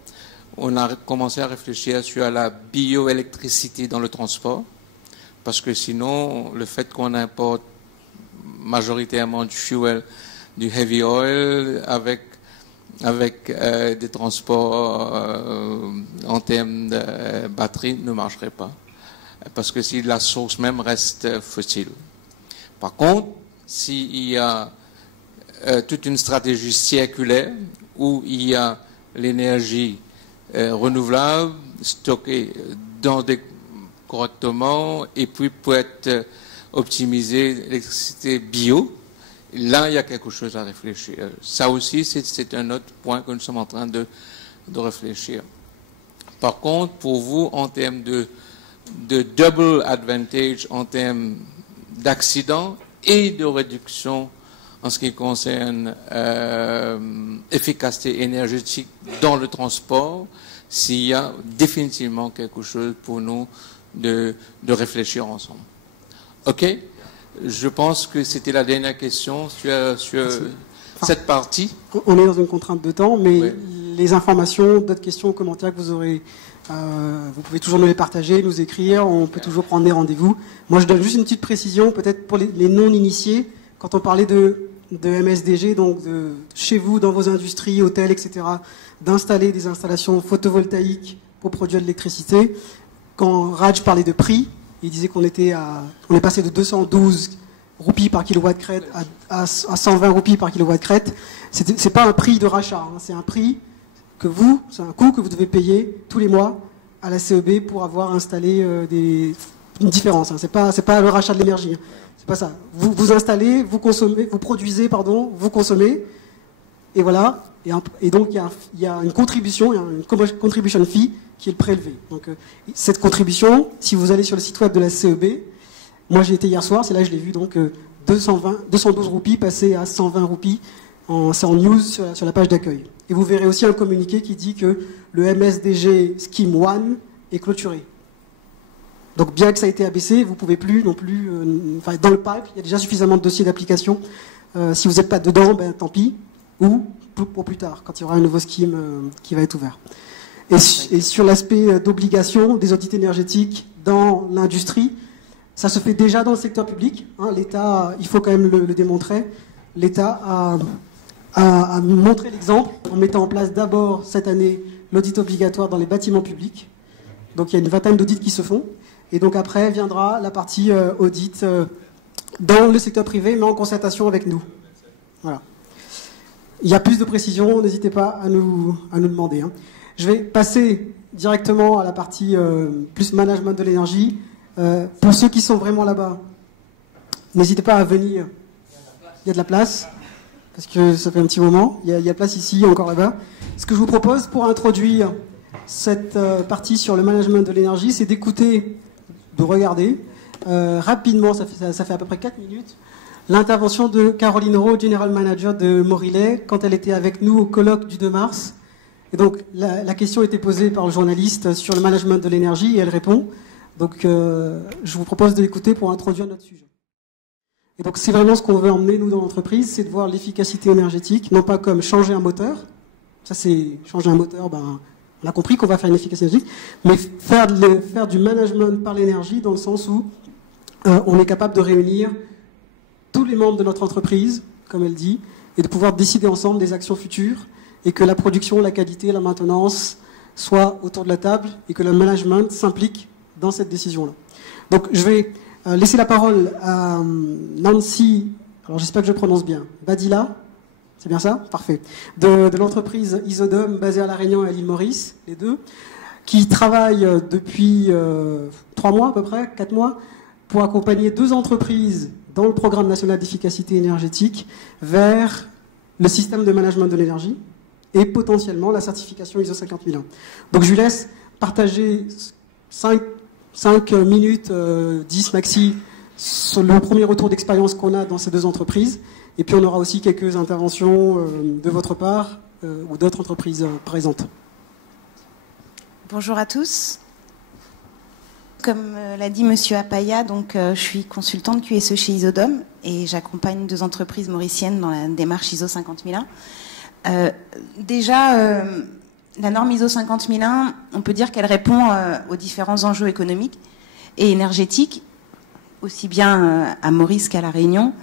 On a commencé à réfléchir sur la bioélectricité dans le transport, parce que sinon, le fait qu'on importe majoritairement du fuel, du heavy oil, avec des transports en termes de batterie ne marcherait pas. Parce que si la source même reste fossile. Par contre, s'il y a toute une stratégie circulaire où il y a l'énergie renouvelable stockée correctement et puis peut être optimisée l'électricité bio, là il y a quelque chose à réfléchir. Ça aussi c'est un autre point que nous sommes en train de réfléchir. Par contre, pour vous, en termes de double advantage en termes d'accidents et de réduction en ce qui concerne efficacité énergétique dans le transport, s'il y a définitivement quelque chose pour nous de réfléchir ensemble. OK? Je pense que c'était la dernière question sur cette partie. On est dans une contrainte de temps, mais oui. Les informations, d'autres questions, commentaires que vous aurez, vous pouvez toujours nous les partager, nous écrire, on peut toujours prendre des rendez-vous. Moi, je donne juste une petite précision, peut-être pour les non-initiés, quand on parlait de MSDG, donc chez vous, dans vos industries, hôtels, etc., d'installer des installations photovoltaïques pour produire de l'électricité. Quand Raj parlait de prix, il disait qu'on est passé de 212 roupies par kilowatt crête à 120 roupies par kilowatt crête, c'est pas un prix de rachat, hein, c'est un prix c'est un coût que vous devez payer tous les mois à la CEB pour avoir installé une différence. Hein. C'est pas le rachat de l'énergie. Hein. C'est pas ça. Vous installez, vous consommez, vous produisez, pardon, vous consommez, et voilà. Et donc il y a une contribution, une contribution fee qui est prélevée. Donc cette contribution, si vous allez sur le site web de la CEB, moi j'ai été hier soir, c'est là que je l'ai vu, donc 212 roupies passées à 120 roupies, c'est en news sur la page d'accueil. Et vous verrez aussi un communiqué qui dit que le MSDG Scheme 1 est clôturé. Donc bien que ça a été abaissé, vous ne pouvez plus non plus... dans le pipe, il y a déjà suffisamment de dossiers d'application. Si vous n'êtes pas dedans, ben, tant pis. Ou pour plus tard, quand il y aura un nouveau scheme qui va être ouvert. Et sur l'aspect d'obligation des audits énergétiques dans l'industrie, ça se fait déjà dans le secteur public. Hein, l'État, il faut quand même le démontrer, l'État a montré l'exemple en mettant en place d'abord cette année l'audit obligatoire dans les bâtiments publics. Donc il y a une vingtaine d'audits qui se font. Et donc après viendra la partie audit dans le secteur privé, mais en concertation avec nous. Voilà. Il y a plus de précisions, n'hésitez pas à nous demander. Hein. Je vais passer directement à la partie plus management de l'énergie. Pour ceux qui sont vraiment là-bas, n'hésitez pas à venir. Il y a de la place, parce que ça fait un petit moment. Il y a de la place ici, encore là-bas. Ce que je vous propose pour introduire cette partie sur le management de l'énergie, c'est d'écouter, de regarder rapidement, ça fait à peu près 4 minutes, l'intervention de Caroline Rowe, General Manager de Morillet, quand elle était avec nous au colloque du 2 mars. Et donc, la question était posée par le journaliste sur le management de l'énergie et elle répond. Donc, je vous propose de l'écouter pour introduire notre sujet. Et donc, c'est vraiment ce qu'on veut emmener, nous, dans l'entreprise, c'est de voir l'efficacité énergétique, non pas comme changer un moteur. Ça, c'est changer un moteur, on a compris qu'on va faire une efficacité énergétique, mais faire du management par l'énergie dans le sens où on est capable de réunir tous les membres de notre entreprise, comme elle dit, et de pouvoir décider ensemble des actions futures, et que la production, la qualité, la maintenance soient autour de la table, et que le management s'implique dans cette décision-là. Donc je vais laisser la parole à Nancy, alors j'espère que je prononce bien, Badilla, c'est bien ça? Parfait. De l'entreprise Isodome, basée à La Réunion et à l'île Maurice, les deux, qui travaille depuis 3 mois à peu près, 4 mois, pour accompagner 2 entreprises dans le programme national d'efficacité énergétique vers le système de management de l'énergie et potentiellement la certification ISO 50001. Donc je lui laisse partager 5 minutes, 10 maxi, sur le premier retour d'expérience qu'on a dans ces 2 entreprises. Et puis on aura aussi quelques interventions de votre part ou d'autres entreprises présentes. Bonjour à tous. Comme l'a dit Monsieur Apaya, donc je suis consultante QSE chez Isodome et j'accompagne 2 entreprises mauriciennes dans la démarche ISO 50001. Déjà, la norme ISO 50001, on peut dire qu'elle répond aux différents enjeux économiques et énergétiques, aussi bien à Maurice qu'à La Réunion.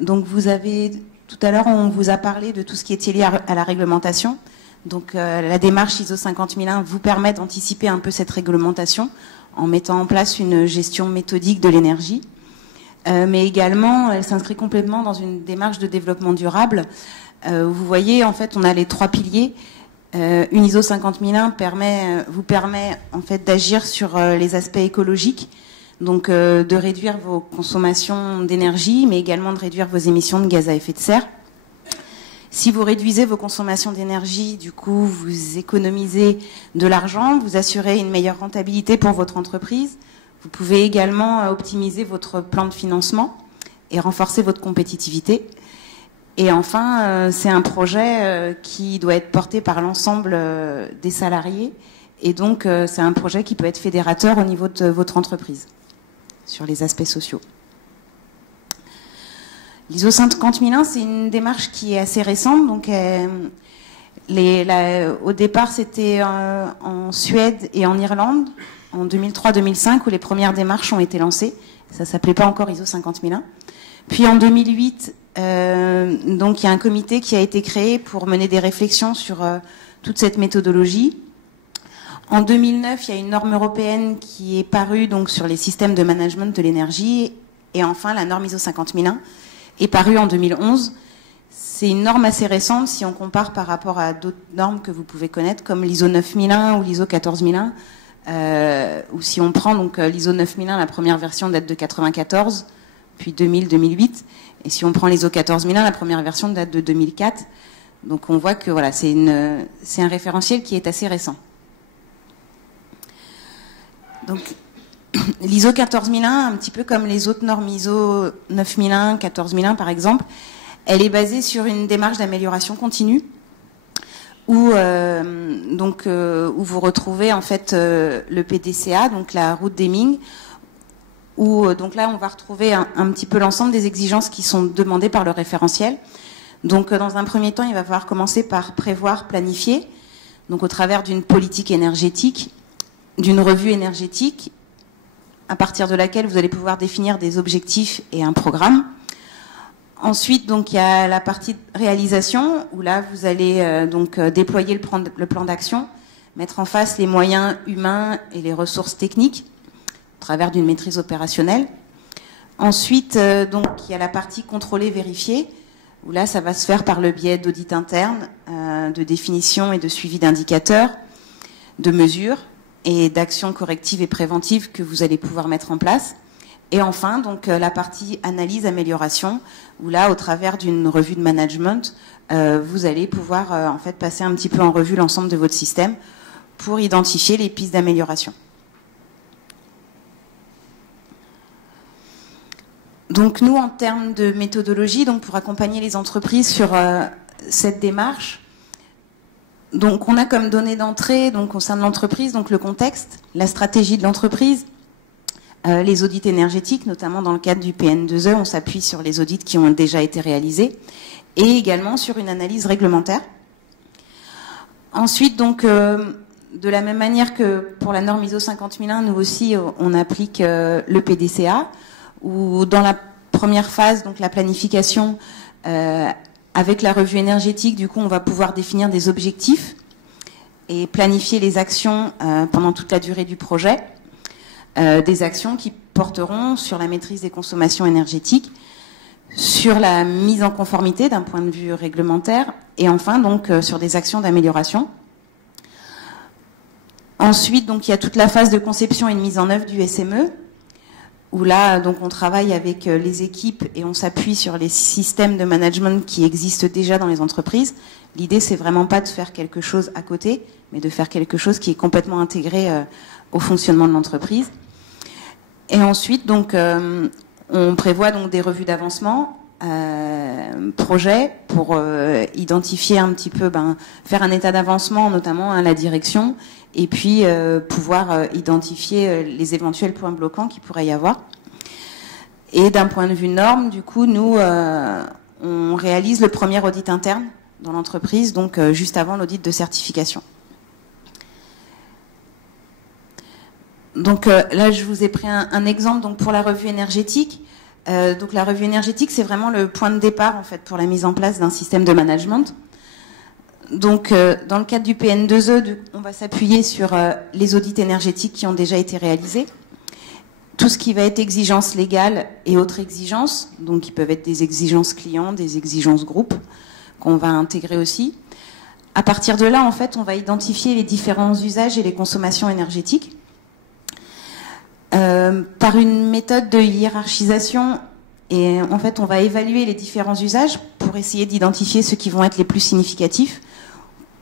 Donc vous avez, tout à l'heure, on vous a parlé de tout ce qui était lié à la réglementation. Donc la démarche ISO 50001 vous permet d'anticiper un peu cette réglementation en mettant en place une gestion méthodique de l'énergie. Mais également, elle s'inscrit complètement dans une démarche de développement durable. Vous voyez, en fait, on a les 3 piliers. Une ISO 50001 vous permet en fait d'agir sur les aspects écologiques, donc de réduire vos consommations d'énergie, mais également de réduire vos émissions de gaz à effet de serre. Si vous réduisez vos consommations d'énergie, du coup, vous économisez de l'argent, vous assurez une meilleure rentabilité pour votre entreprise. Vous pouvez également optimiser votre plan de financement et renforcer votre compétitivité. Et enfin, c'est un projet qui doit être porté par l'ensemble des salariés. Et donc, c'est un projet qui peut être fédérateur au niveau de votre entreprise sur les aspects sociaux. L'ISO 50001, c'est une démarche qui est assez récente. Donc, au départ, c'était en Suède et en Irlande, en 2003-2005, où les premières démarches ont été lancées. Ça s'appelait pas encore ISO 50001. Puis en 2008, donc il y a un comité qui a été créé pour mener des réflexions sur toute cette méthodologie. En 2009, il y a une norme européenne qui est parue donc sur les systèmes de management de l'énergie. Et enfin, la norme ISO 50001 est parue en 2011. C'est une norme assez récente si on compare par rapport à d'autres normes que vous pouvez connaître, comme l'ISO 9001 ou l'ISO 14001. Ou si on prend donc l'ISO 9001, la première version date de 94, puis 2000-2008. Et si on prend l'ISO 14001, la première version date de 2004. Donc on voit que voilà, c'est un référentiel qui est assez récent. Donc l'ISO 14001, un petit peu comme les autres normes ISO 9001, 14001 par exemple, elle est basée sur une démarche d'amélioration continue où vous retrouvez en fait le PDCA, donc la route Deming, où donc là on va retrouver un petit peu l'ensemble des exigences qui sont demandées par le référentiel. Donc dans un premier temps, il va falloir commencer par prévoir, planifier, donc au travers d'une politique énergétique, d'une revue énergétique, à partir de laquelle vous allez pouvoir définir des objectifs et un programme. Ensuite, donc, il y a la partie réalisation, où là, vous allez déployer le plan d'action, mettre en face les moyens humains et les ressources techniques, au travers d'une maîtrise opérationnelle. Ensuite, donc, il y a la partie contrôler, vérifier, où là, ça va se faire par le biais d'audits internes, de définition et de suivi d'indicateurs, de mesures et d'actions correctives et préventives que vous allez pouvoir mettre en place. Et enfin, donc, la partie analyse, amélioration, où là, au travers d'une revue de management, vous allez pouvoir en fait passer un petit peu en revue l'ensemble de votre système pour identifier les pistes d'amélioration. Donc nous, en termes de méthodologie, donc pour accompagner les entreprises sur cette démarche, donc on a comme données d'entrée, donc au sein de l'entreprise, donc le contexte, la stratégie de l'entreprise, les audits énergétiques, notamment dans le cadre du PN2E, on s'appuie sur les audits qui ont déjà été réalisés, et également sur une analyse réglementaire. Ensuite, donc, de la même manière que pour la norme ISO 50001, nous aussi, on applique le PDCA, où dans la première phase, donc la planification, avec la revue énergétique, du coup, on va pouvoir définir des objectifs et planifier les actions pendant toute la durée du projet. Des actions qui porteront sur la maîtrise des consommations énergétiques, sur la mise en conformité d'un point de vue réglementaire, et enfin donc sur des actions d'amélioration. Ensuite, donc il y a toute la phase de conception et de mise en œuvre du SME, où là donc on travaille avec les équipes et on s'appuie sur les systèmes de management qui existent déjà dans les entreprises. L'idée, c'est vraiment pas de faire quelque chose à côté, mais de faire quelque chose qui est complètement intégré au fonctionnement de l'entreprise. Et ensuite, donc, on prévoit donc des revues d'avancement, projets, pour identifier un petit peu, faire un état d'avancement, notamment à la direction, et puis pouvoir identifier les éventuels points bloquants qu'il pourrait y avoir. Et d'un point de vue norme, du coup, nous, on réalise le premier audit interne dans l'entreprise, donc juste avant l'audit de certification. Donc là, je vous ai pris un exemple donc pour la revue énergétique. Donc la revue énergétique, c'est vraiment le point de départ en fait pour la mise en place d'un système de management. Donc dans le cadre du PN2E, on va s'appuyer sur les audits énergétiques qui ont déjà été réalisés. Tout ce qui va être exigences légales et autres exigences, donc qui peuvent être des exigences clients, des exigences groupes, qu'on va intégrer aussi. À partir de là, en fait, on va identifier les différents usages et les consommations énergétiques. Par une méthode de hiérarchisation, et en fait on va évaluer les différents usages pour essayer d'identifier ceux qui vont être les plus significatifs,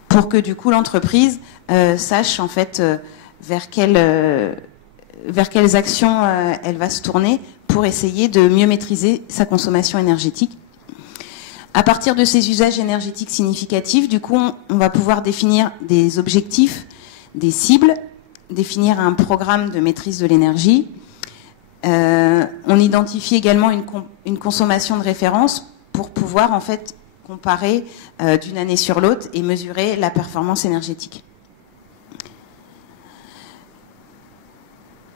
pour que du coup l'entreprise sache en fait vers quelles actions elle va se tourner pour essayer de mieux maîtriser sa consommation énergétique. À partir de ces usages énergétiques significatifs, du coup on va pouvoir définir des objectifs, des cibles, définir un programme de maîtrise de l'énergie. On identifie également une consommation de référence pour pouvoir en fait comparer d'une année sur l'autre et mesurer la performance énergétique.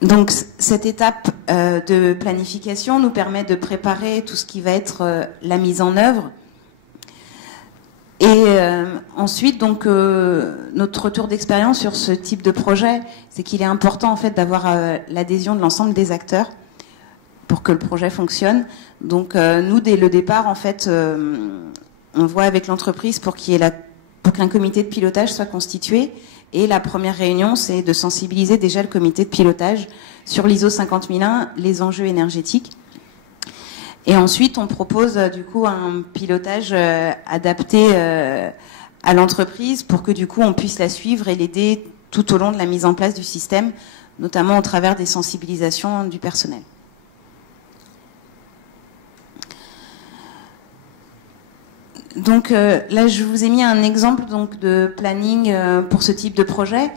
Donc cette étape de planification nous permet de préparer tout ce qui va être la mise en œuvre. Et ensuite, donc, notre retour d'expérience sur ce type de projet, c'est qu'il est important en fait d'avoir l'adhésion de l'ensemble des acteurs pour que le projet fonctionne. Donc nous, dès le départ, en fait, on voit avec l'entreprise pour qu'un comité de pilotage soit constitué. Et la première réunion, c'est de sensibiliser déjà le comité de pilotage sur l'ISO 50001, les enjeux énergétiques. Et ensuite, on propose du coup un pilotage adapté à l'entreprise pour que du coup on puisse la suivre et l'aider tout au long de la mise en place du système, notamment au travers des sensibilisations du personnel. Donc là, je vous ai mis un exemple donc, de planning pour ce type de projet.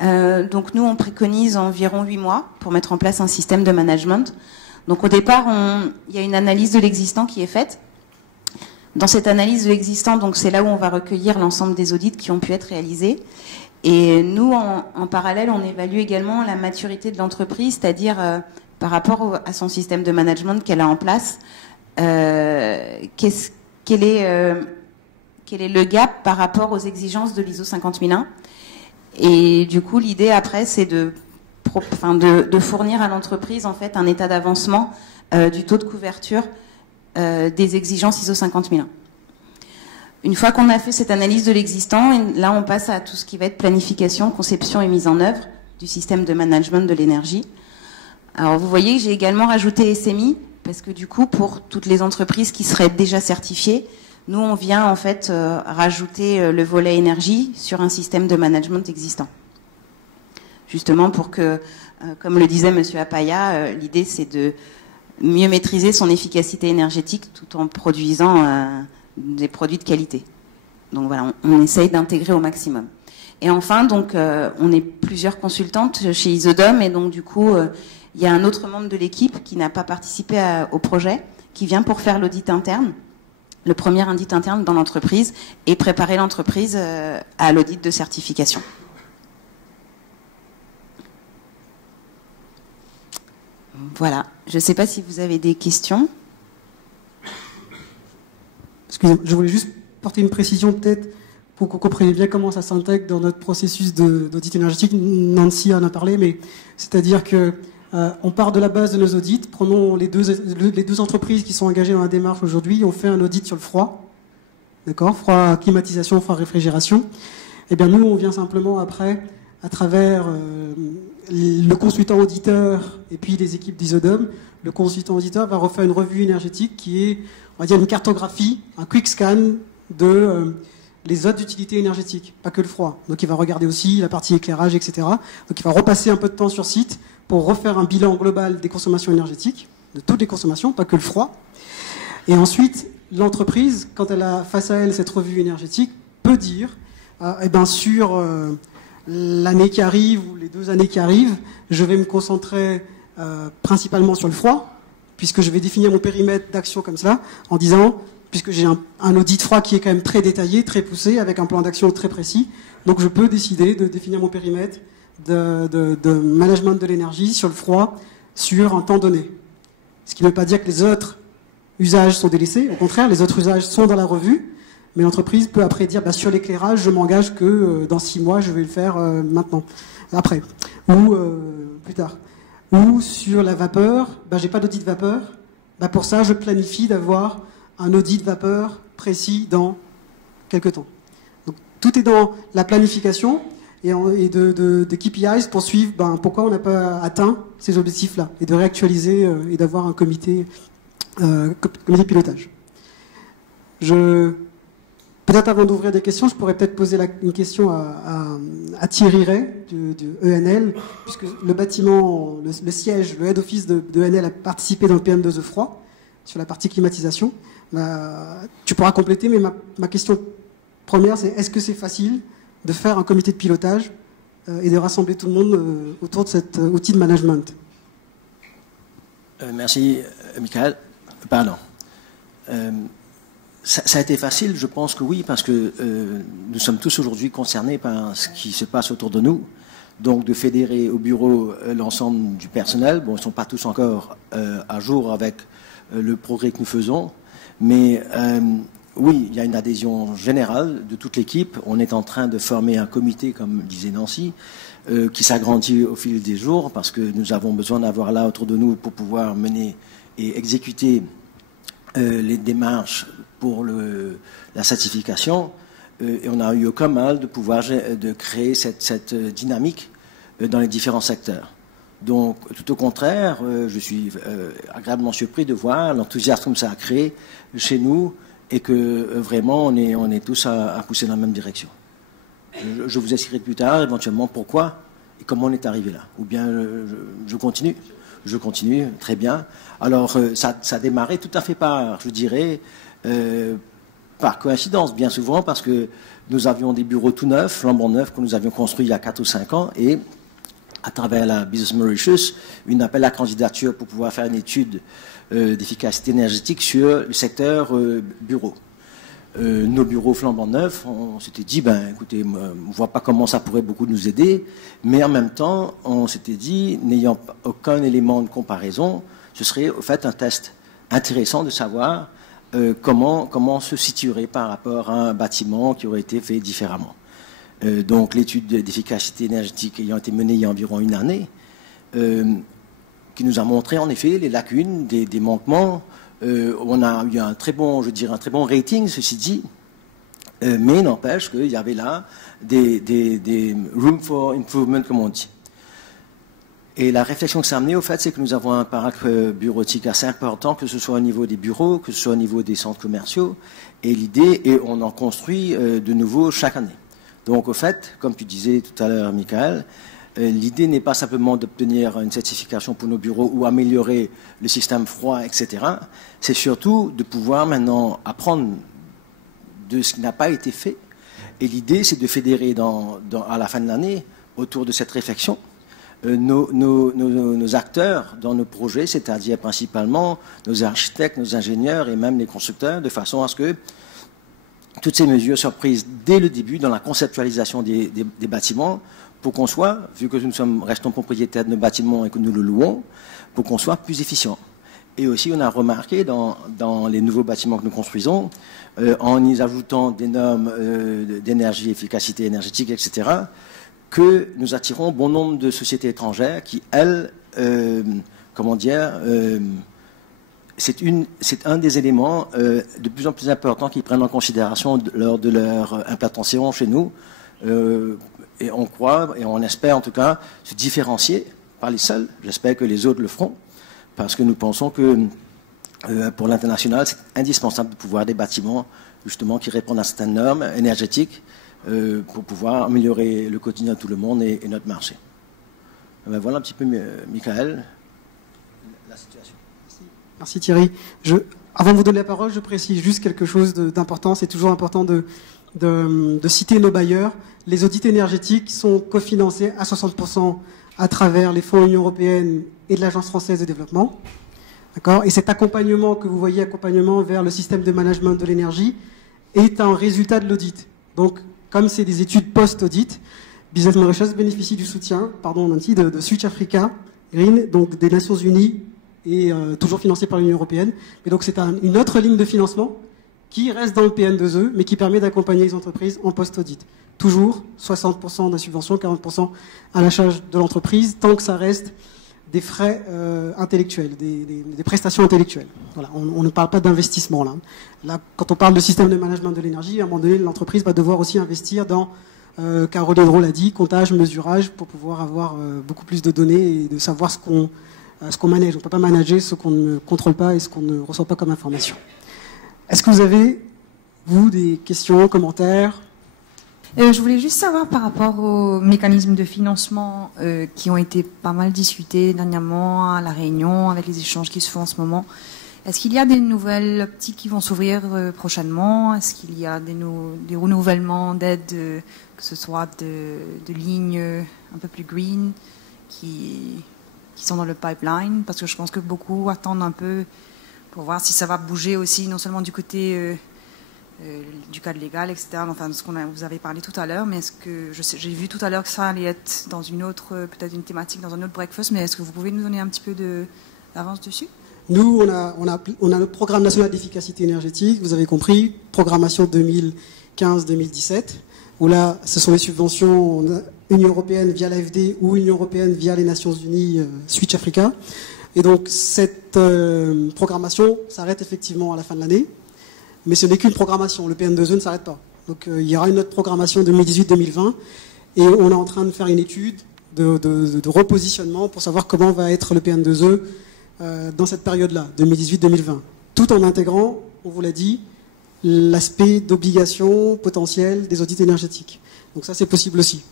Donc nous, on préconise environ 8 mois pour mettre en place un système de management. Donc au départ, il y a une analyse de l'existant qui est faite. Dans cette analyse de l'existant, donc c'est là où on va recueillir l'ensemble des audits qui ont pu être réalisés. Et nous, en parallèle, on évalue également la maturité de l'entreprise, c'est-à-dire par rapport à son système de management qu'elle a en place, quel est le gap par rapport aux exigences de l'ISO 50001. Et du coup, l'idée après, c'est de fournir à l'entreprise en fait un état d'avancement du taux de couverture des exigences ISO 50001. Une fois qu'on a fait cette analyse de l'existant, là on passe à tout ce qui va être planification, conception et mise en œuvre du système de management de l'énergie. Alors vous voyez que j'ai également rajouté SMI, parce que du coup pour toutes les entreprises qui seraient déjà certifiées, nous on vient en fait rajouter le volet énergie sur un système de management existant. Justement pour que, comme le disait Monsieur Apaya, l'idée c'est de mieux maîtriser son efficacité énergétique tout en produisant des produits de qualité. Donc voilà, on essaye d'intégrer au maximum. Et enfin, donc, on est plusieurs consultantes chez Isodom, et donc du coup, il y a un autre membre de l'équipe qui n'a pas participé au projet, qui vient pour faire l'audit interne, le premier audit interne dans l'entreprise, et préparer l'entreprise à l'audit de certification. Voilà. Je ne sais pas si vous avez des questions. Excusez-moi, je voulais juste porter une précision peut-être pour qu'on comprenne bien comment ça s'intègre dans notre processus d'audit énergétique. Nancy en a parlé, mais c'est-à-dire que on part de la base de nos audits. Prenons les deux entreprises qui sont engagées dans la démarche aujourd'hui. On fait un audit sur le froid, d'accord, froid climatisation, froid réfrigération. Eh bien nous, on vient simplement après, à travers le consultant auditeur et puis les équipes d'Isodom, le consultant auditeur va refaire une revue énergétique qui est, on va dire, une cartographie, un quick scan de les autres utilités énergétiques, pas que le froid. Donc il va regarder aussi la partie éclairage, etc. Donc il va repasser un peu de temps sur site pour refaire un bilan global des consommations énergétiques, de toutes les consommations, pas que le froid. Et ensuite, l'entreprise, quand elle a face à elle cette revue énergétique, peut dire, eh ben sur l'année qui arrive ou les 2 années qui arrivent, je vais me concentrer principalement sur le froid, puisque je vais définir mon périmètre d'action comme cela, en disant, puisque j'ai un audit froid qui est quand même très détaillé, très poussé, avec un plan d'action très précis, donc je peux décider de définir mon périmètre de management de l'énergie sur le froid sur un temps donné. Ce qui ne veut pas dire que les autres usages sont délaissés, au contraire, les autres usages sont dans la revue, mais l'entreprise peut après dire, sur l'éclairage, je m'engage que dans 6 mois, je vais le faire maintenant, après, ou plus tard. Ou sur la vapeur, j'ai pas d'audit vapeur, pour ça, je planifie d'avoir un audit vapeur précis dans quelques temps. Donc, tout est dans la planification et de KPIs pour suivre pourquoi on n'a pas atteint ces objectifs-là, et de réactualiser et d'avoir un comité de pilotage. Peut-être avant d'ouvrir des questions, je pourrais peut-être poser une question à Thierry Ray du ENL, puisque le bâtiment, le siège, le head office de ENL a participé dans le PM2E froid, sur la partie climatisation. Tu pourras compléter, mais ma question première, c'est est-ce que c'est facile de faire un comité de pilotage et de rassembler tout le monde autour de cet outil de management? Merci, Michael. Pardon. Ça a été facile, je pense que oui, parce que nous sommes tous aujourd'hui concernés par ce qui se passe autour de nous. Donc de fédérer au bureau l'ensemble du personnel. Bon, ils ne sont pas tous encore à jour avec le progrès que nous faisons, mais oui, il y a une adhésion générale de toute l'équipe. On est en train de former un comité, comme disait Nancy, qui s'agrandit au fil des jours parce que nous avons besoin d'avoir là autour de nous pour pouvoir mener et exécuter les démarches pour la certification. Et on a eu aucun mal de créer cette dynamique dans les différents secteurs. Donc, tout au contraire, je suis agréablement surpris de voir l'enthousiasme que ça a créé chez nous et que vraiment on est tous à pousser dans la même direction. Je vous expliquerai plus tard éventuellement pourquoi et comment on est arrivé là. Ou bien je continue. Je continue, très bien. Alors, ça a démarré tout à fait par coïncidence, bien souvent, parce que nous avions des bureaux tout neufs, flambant neufs, que nous avions construits il y a 4 ou 5 ans, et à travers la Business Mauritius, une appel à candidature pour pouvoir faire une étude d'efficacité énergétique sur le secteur bureau. Nos bureaux flambant neufs, on s'était dit, écoutez, on ne voit pas comment ça pourrait beaucoup nous aider, mais en même temps, on s'était dit, n'ayant aucun élément de comparaison, ce serait au fait un test intéressant de savoir comment se situerait par rapport à un bâtiment qui aurait été fait différemment. Donc l'étude d'efficacité énergétique ayant été menée il y a environ 1 année, qui nous a montré en effet les lacunes, des manquements. On a eu un très bon rating, ceci dit, mais n'empêche qu'il y avait là des room for improvement, comme on dit. Et la réflexion que ça a amené, au fait, c'est que nous avons un parc bureautique assez important, que ce soit au niveau des bureaux, que ce soit au niveau des centres commerciaux, et on en construit de nouveau chaque année. Donc, au fait, comme tu disais tout à l'heure, Michael, l'idée n'est pas simplement d'obtenir une certification pour nos bureaux ou améliorer le système froid, etc. C'est surtout de pouvoir maintenant apprendre de ce qui n'a pas été fait. Et l'idée, c'est de fédérer à la fin de l'année, autour de cette réflexion, nos acteurs dans nos projets, c'est-à-dire principalement nos architectes, nos ingénieurs et même les constructeurs, de façon à ce que toutes ces mesures soient prises dès le début dans la conceptualisation des bâtiments pour qu'on soit, vu que nous restons propriétaires de nos bâtiments et que nous le louons, pour qu'on soit plus efficient. Et aussi, on a remarqué dans les nouveaux bâtiments que nous construisons, en y ajoutant des normes d'énergie, efficacité énergétique, etc., que nous attirons bon nombre de sociétés étrangères qui, elles, c'est un des éléments de plus en plus importants qu'ils prennent en considération lors de leur implantation chez nous. Et on croit, et on espère en tout cas, se différencier par les seuls. J'espère que les autres le feront, parce que nous pensons que pour l'international, c'est indispensable de pouvoir des bâtiments justement qui répondent à certaines normes énergétiques pour pouvoir améliorer le quotidien de tout le monde et notre marché. Voilà un petit peu, Michael, la situation. Merci Thierry. Avant de vous donner la parole, je précise juste quelque chose d'important. C'est toujours important de citer nos bailleurs. Les audits énergétiques sont cofinancés à 60% à travers les fonds de l'Union européenne et de l'Agence française de développement. D'accord ? Et cet accompagnement que vous voyez, accompagnement vers le système de management de l'énergie, est un résultat de l'audit. Donc, comme c'est des études post-audit, Business Mauritius bénéficie du soutien, de Switch Africa Green, donc des Nations Unies, et toujours financé par l'Union européenne. Et donc, c'est une autre ligne de financement qui reste dans le PN2E, mais qui permet d'accompagner les entreprises en post-audit. Toujours 60% de la subvention, 40% à la charge de l'entreprise, tant que ça reste des frais intellectuels, des prestations intellectuelles. Voilà, on ne parle pas d'investissement là. Là, quand on parle de système de management de l'énergie, à un moment donné, l'entreprise va devoir aussi investir dans, Caroline Roux l'a dit, comptage, mesurage, pour pouvoir avoir beaucoup plus de données et de savoir ce qu'on manage. On ne peut pas manager ce qu'on ne contrôle pas et ce qu'on ne reçoit pas comme information. Est-ce que vous avez, vous, des questions, commentaires ? Je voulais juste savoir par rapport aux mécanismes de financement qui ont été pas mal discutés dernièrement à La Réunion, avec les échanges qui se font en ce moment. Est-ce qu'il y a des nouvelles optiques qui vont s'ouvrir prochainement ? Est-ce qu'il y a des renouvellements d'aides, que ce soit de lignes un peu plus green, qui sont dans le pipeline ? Parce que je pense que beaucoup attendent un peu pour voir si ça va bouger aussi, non seulement du côté du cadre légal, etc. Enfin, ce qu'on vous avez parlé tout à l'heure, mais est-ce que j'ai vu tout à l'heure que ça allait être dans une autre, peut-être une thématique dans un autre breakfast, mais est-ce que vous pouvez nous donner un petit peu d'avance dessus ? Nous, on a le programme national d'efficacité énergétique, vous avez compris, programmation 2015-2017, où là, ce sont les subventions Union européenne via l'AFD ou Union européenne via les Nations Unies, Switch Africa. Et donc, cette programmation s'arrête effectivement à la fin de l'année, mais ce n'est qu'une programmation, le PN2E ne s'arrête pas. Donc, il y aura une autre programmation 2018-2020, et on est en train de faire une étude de repositionnement pour savoir comment va être le PN2E dans cette période-là, 2018-2020, tout en intégrant, on vous l'a dit, l'aspect d'obligation potentielle des audits énergétiques. Donc ça, c'est possible aussi.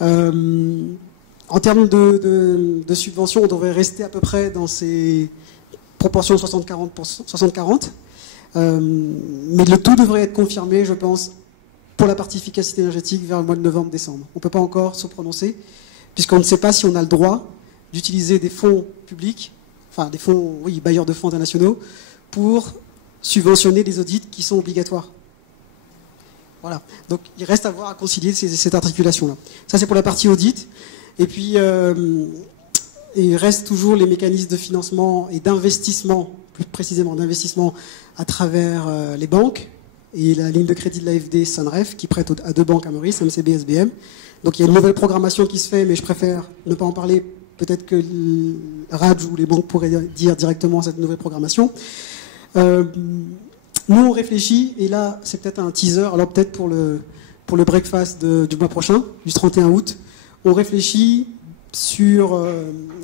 En termes de subventions, on devrait rester à peu près dans ces proportions 60-40, mais le tout devrait être confirmé, je pense, pour la partie efficacité énergétique vers le mois de novembre-décembre. On ne peut pas encore se prononcer, puisqu'on ne sait pas si on a le droit d'utiliser des fonds publics, enfin des fonds, oui, bailleurs de fonds internationaux, pour subventionner des audits qui sont obligatoires. Voilà. Donc il reste à voir à concilier cette articulation-là. Ça, c'est pour la partie audit. Et puis, il reste toujours les mécanismes de financement et d'investissement, plus précisément d'investissement à travers les banques et la ligne de crédit de l'AFD Sunref qui prête à 2 banques à Maurice, MCB et SBM. Donc il y a une nouvelle programmation qui se fait, mais je préfère ne pas en parler. Peut-être que Raj ou les banques pourraient dire directement cette nouvelle programmation. Nous, on réfléchit, et là, c'est peut-être un teaser, alors peut-être pour le breakfast du mois prochain, du 31 août, on réfléchit sur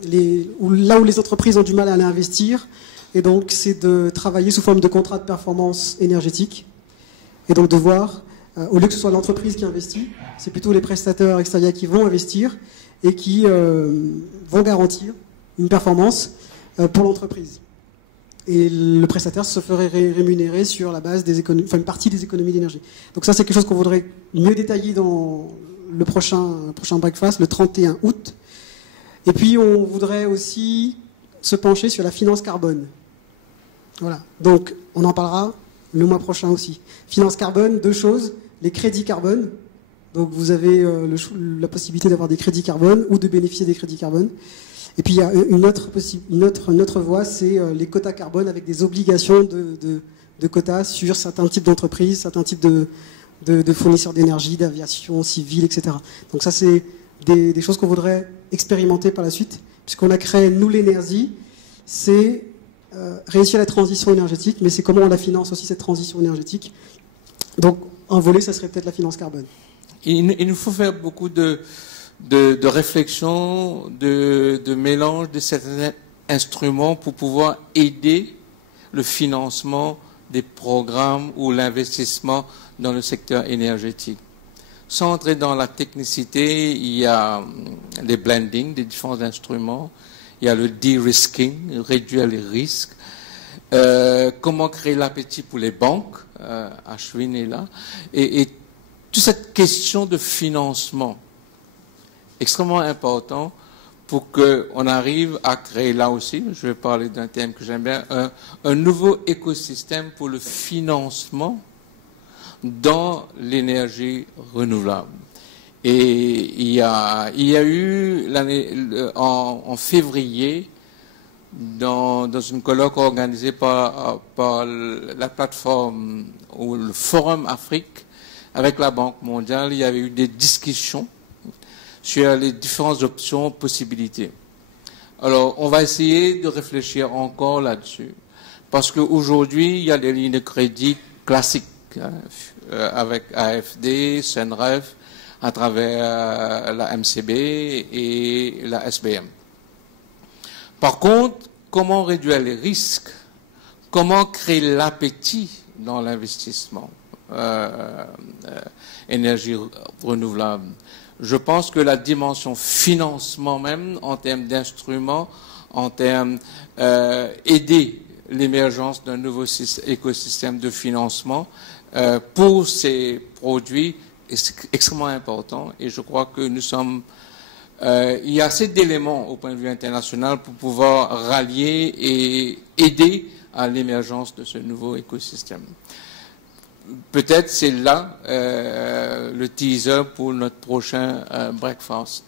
là où les entreprises ont du mal à aller investir, et donc c'est de travailler sous forme de contrat de performance énergétique, et donc de voir, au lieu que ce soit l'entreprise qui investit, c'est plutôt les prestataires extérieurs qui vont investir, et qui vont garantir une performance pour l'entreprise. Et le prestataire se ferait rémunérer sur la base des économies, enfin une partie des économies d'énergie. Donc ça, c'est quelque chose qu'on voudrait mieux détailler dans le prochain breakfast, le 31 août. Et puis, on voudrait aussi se pencher sur la finance carbone. Voilà. Donc, on en parlera le mois prochain aussi. Finance carbone, 2 choses. Les crédits carbone. Donc, vous avez la possibilité d'avoir des crédits carbone ou de bénéficier des crédits carbone. Et puis il y a une autre voie, c'est les quotas carbone avec des obligations de quotas sur certains types d'entreprises, certains types de fournisseurs d'énergie, d'aviation civile, etc. Donc ça, c'est des choses qu'on voudrait expérimenter par la suite, puisqu'on a créé, nous, l'énergie, c'est réussir la transition énergétique, mais c'est comment on la finance aussi, cette transition énergétique. Donc, un volet, ça serait peut-être la finance carbone. Il nous faut faire beaucoup de réflexion, de mélange de certains instruments pour pouvoir aider le financement des programmes ou l'investissement dans le secteur énergétique. Sans entrer dans la technicité, il y a les blending des différents instruments, il y a le de-risking, réduire les risques, comment créer l'appétit pour les banques, Ashwin est là, et toute cette question de financement extrêmement important pour qu'on arrive à créer là aussi, je vais parler d'un thème que j'aime bien, un nouveau écosystème pour le financement dans l'énergie renouvelable. Et il y a eu en février, dans une colloque organisée par la plateforme ou le Forum Afrique avec la Banque mondiale, il y avait eu des discussions sur les différentes options, possibilités. Alors, on va essayer de réfléchir encore là-dessus. Parce qu'aujourd'hui, il y a des lignes de crédit classiques, avec AFD, Sunref, à travers la MCB et la SBM. Par contre, comment réduire les risques? Comment créer l'appétit dans l'investissement énergie renouvelable? Je pense que la dimension financement même, en termes d'instruments, en termes aider l'émergence d'un nouveau écosystème de financement pour ces produits est extrêmement important. Et je crois que nous sommes... il y a assez d'éléments au point de vue international pour pouvoir rallier et aider à l'émergence de ce nouveau écosystème. Peut-être c'est là le teaser pour notre prochain breakfast.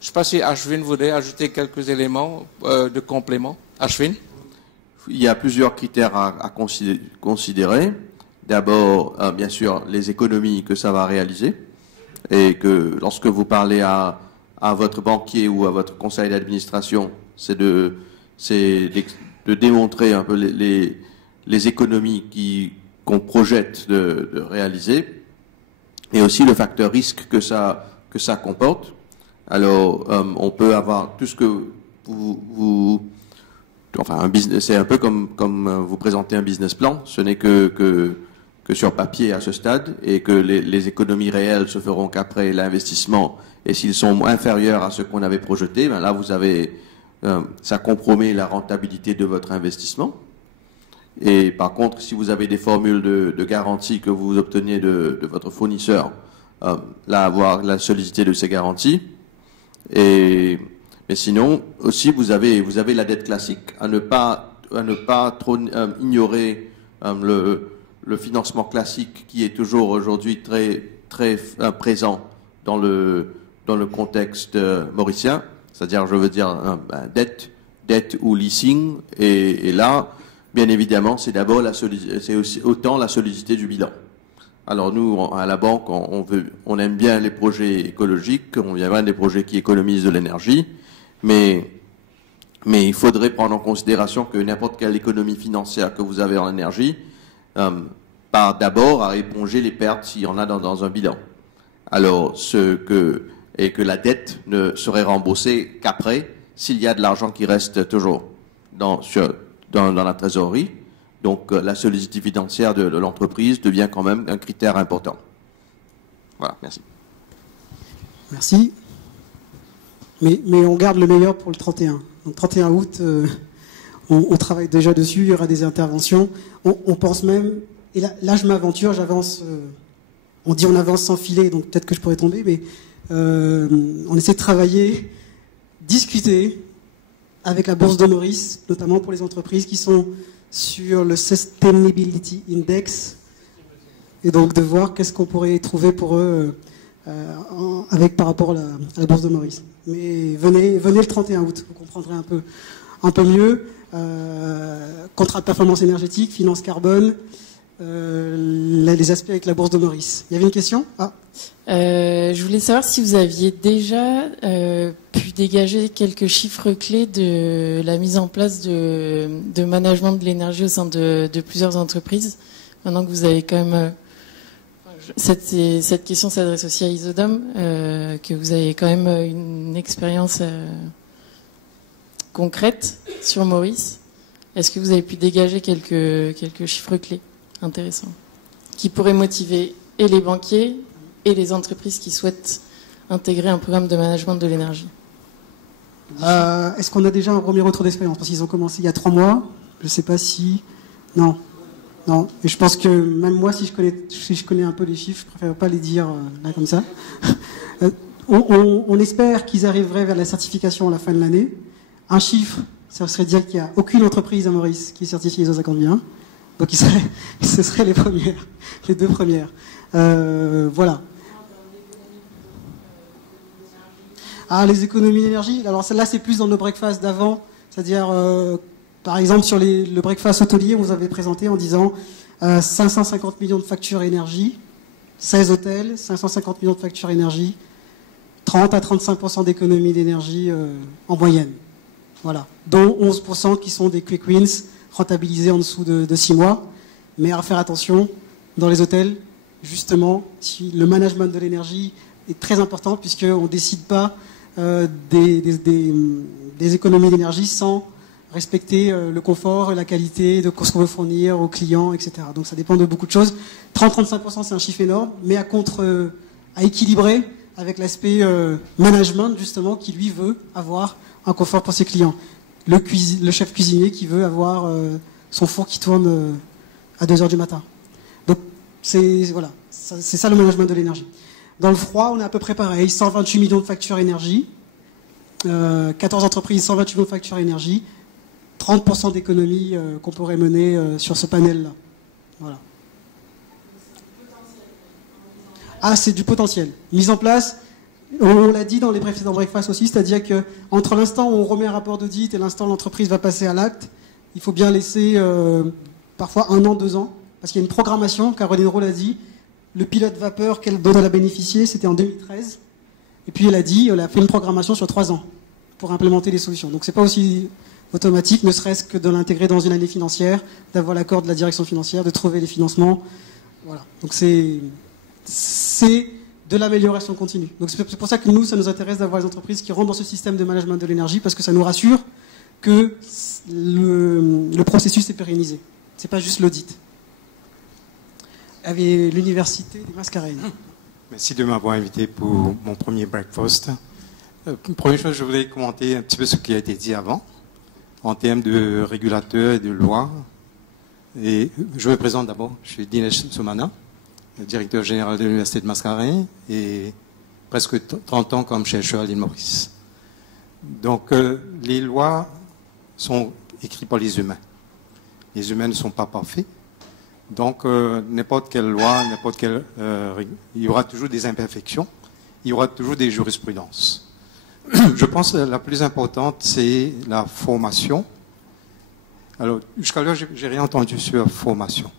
Je ne sais pas si Ashwin voudrait ajouter quelques éléments de complément. Ashwin? il y a plusieurs critères à considérer. D'abord, bien sûr, les économies que ça va réaliser. Et que lorsque vous parlez à votre banquier ou à votre conseil d'administration, c'est de démontrer un peu les économies qu'on projette de réaliser, et aussi le facteur risque que ça comporte. Alors, on peut avoir tout ce que enfin, un business, c'est un peu comme vous présentez un business plan. Ce n'est que sur papier à ce stade, et que les économies réelles se feront qu'après l'investissement. Et s'ils sont inférieurs à ce qu'on avait projeté, ben là, ça compromet la rentabilité de votre investissement. Et par contre, si vous avez des formules de garantie que vous obtenez de votre fournisseur, là, avoir la solidité de ces garanties. Mais sinon, aussi, vous avez la dette classique, à ne pas trop ignorer le financement classique qui est toujours aujourd'hui très, très présent dans le contexte mauricien. C'est-à-dire, je veux dire, dette ou leasing. Et là, bien évidemment, c'est d'abord c'est aussi autant la solidité du bilan. Alors nous, à la banque, on aime bien les projets écologiques, on aime bien les projets qui économisent de l'énergie, mais il faudrait prendre en considération que n'importe quelle économie financière que vous avez en énergie part d'abord à éponger les pertes s'il y en a dans un bilan. Alors, et que la dette ne serait remboursée qu'après, s'il y a de l'argent qui reste toujours dans la trésorerie. Donc, la solidité financière de l'entreprise devient quand même un critère important. Voilà, merci. Merci. Mais on garde le meilleur pour le 31. Donc, 31 août, on travaille déjà dessus, il y aura des interventions. On pense même, et là je m'aventure, j'avance, on dit on avance sans filet, donc peut-être que je pourrais tomber, mais on essaie de travailler, discuter avec la Bourse de Maurice, notamment pour les entreprises qui sont sur le Sustainability Index, et donc de voir qu'est-ce qu'on pourrait trouver pour eux par rapport à la Bourse de Maurice. Mais venez le 31 août, vous comprendrez un peu mieux. Contrat de performance énergétique, finance carbone, les aspects avec la Bourse de Maurice. Il y avait une question ? Je voulais savoir si vous aviez déjà pu dégager quelques chiffres clés de la mise en place de management de l'énergie au sein de plusieurs entreprises. Maintenant que vous avez quand même... Cette question s'adresse aussi à Isodome, que vous avez quand même une expérience concrète sur Maurice. Est-ce que vous avez pu dégager quelques chiffres clés intéressants qui pourraient motiver et les banquiers et les entreprises qui souhaitent intégrer un programme de management de l'énergie? Est-ce qu'on a déjà un premier retour d'expérience? Parce qu'ils ont commencé il y a 3 mois. Je ne sais pas si... Non. Et je pense que même moi, si je connais un peu les chiffres, je préfère pas les dire là comme ça. On espère qu'ils arriveraient vers la certification à la fin de l'année. Un chiffre, ça serait dire qu'il n'y a aucune entreprise à Maurice qui est certifiée ISO 50001. Donc ce seraient les premières, les 2 premières. Voilà. Les économies d'énergie. Alors celle-là, c'est plus dans le breakfast d'avant. C'est-à-dire, par exemple, sur le breakfast hôtelier, on vous avait présenté en disant 550 millions de factures énergie, 16 hôtels, 550 millions de factures énergie, 30 à 35% d'économie d'énergie en moyenne. Voilà. Dont 11% qui sont des quick wins rentabilisés en dessous de 6 mois. Mais à faire attention, dans les hôtels, justement, si le management de l'énergie est très important, puisqu'on ne décide pas des économies d'énergie sans respecter le confort et la qualité de ce qu'on veut fournir aux clients, etc. Donc ça dépend de beaucoup de choses. 30-35%, c'est un chiffre énorme, mais à équilibrer avec l'aspect management, justement, qui lui veut avoir un confort pour ses clients. Le chef cuisinier qui veut avoir son four qui tourne à 2h du matin. Donc c'est ça le management de l'énergie. Dans le froid, on est à peu près pareil. 128 millions de factures énergie, 14 entreprises, 128 millions de factures énergie, 30% d'économies qu'on pourrait mener sur ce panel-là. Voilà. C'est du potentiel. Mise en place, on l'a dit dans les précédents breakfasts aussi, c'est-à-dire qu'entre l'instant où on remet un rapport d'audit et l'instant où l'entreprise va passer à l'acte, il faut bien laisser parfois 1 an, 2 ans, parce qu'il y a une programmation. Caroline Roll a dit, le pilote vapeur dont elle a bénéficié, c'était en 2013. Et puis elle a fait une programmation sur 3 ans pour implémenter les solutions. Donc c'est pas aussi automatique, ne serait-ce que de l'intégrer dans une année financière, d'avoir l'accord de la direction financière, de trouver les financements. Voilà. Donc c'est de l'amélioration continue. Donc c'est pour ça que nous, ça nous intéresse d'avoir les entreprises qui rentrent dans ce système de management de l'énergie, parce que ça nous rassure que le processus est pérennisé. C'est pas juste l'audit. Avec l'université des Mascareignes. Merci de m'avoir invité pour mon premier breakfast. Première chose, je voulais commenter un petit peu ce qui a été dit avant, en termes de régulateurs et de lois. Et je me présente d'abord, je suis Dinesh Somana, directeur général de l'Université de Mascareignes et presque 30 ans comme chercheur à l'île Maurice. Donc, les lois sont écrites par les humains. Les humains ne sont pas parfaits. Donc, n'importe quelle loi, il y aura toujours des imperfections, il y aura toujours des jurisprudences. Je pense que la plus importante, c'est la formation. Alors, jusqu'à l'heure, j'ai rien entendu sur la formation.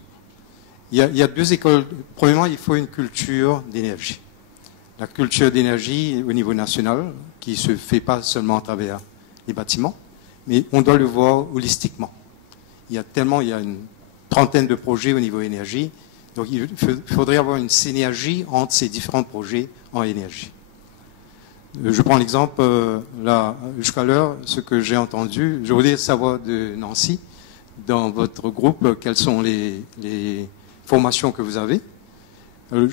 Il y a 2 écoles. Premièrement, il faut une culture d'énergie. La culture d'énergie au niveau national, qui ne se fait pas seulement à travers les bâtiments, mais on doit le voir holistiquement. Il y a une 30aine de projets au niveau énergie, donc il faudrait avoir une synergie entre ces différents projets en énergie. Je prends l'exemple, là, jusqu'à l'heure, ce que j'ai entendu, je voulais savoir de Nancy, dans votre groupe, quelles sont les formations que vous avez. Il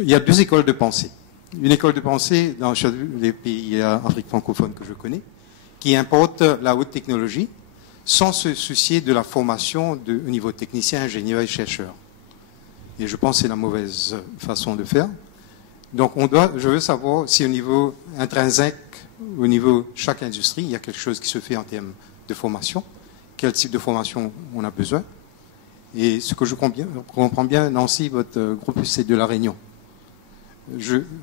y a 2 écoles de pensée. Une école de pensée dans les pays africains francophones que je connais, qui importe la haute technologie, sans se soucier de la formation au niveau technicien, ingénieur et chercheur. Et je pense que c'est la mauvaise façon de faire. Donc je veux savoir si au niveau intrinsèque, au niveau de chaque industrie, il y a quelque chose qui se fait en termes de formation, quel type de formation on a besoin. Et ce que je comprends bien, Nancy, votre groupe, c'est de la Réunion.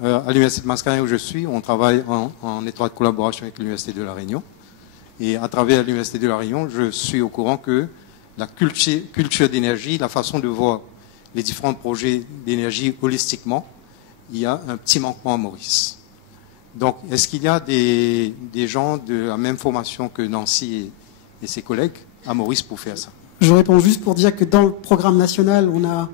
À l'Université de Mascareignes où je suis, on travaille en étroite collaboration avec l'Université de la Réunion. Et à travers l'Université de la Réunion, je suis au courant que la culture d'énergie, la façon de voir les différents projets d'énergie holistiquement, il y a un petit manquement à Maurice. Donc, est-ce qu'il y a des gens de la même formation que Nancy et ses collègues à Maurice pour faire ça? Je réponds juste pour dire que dans le programme national, on a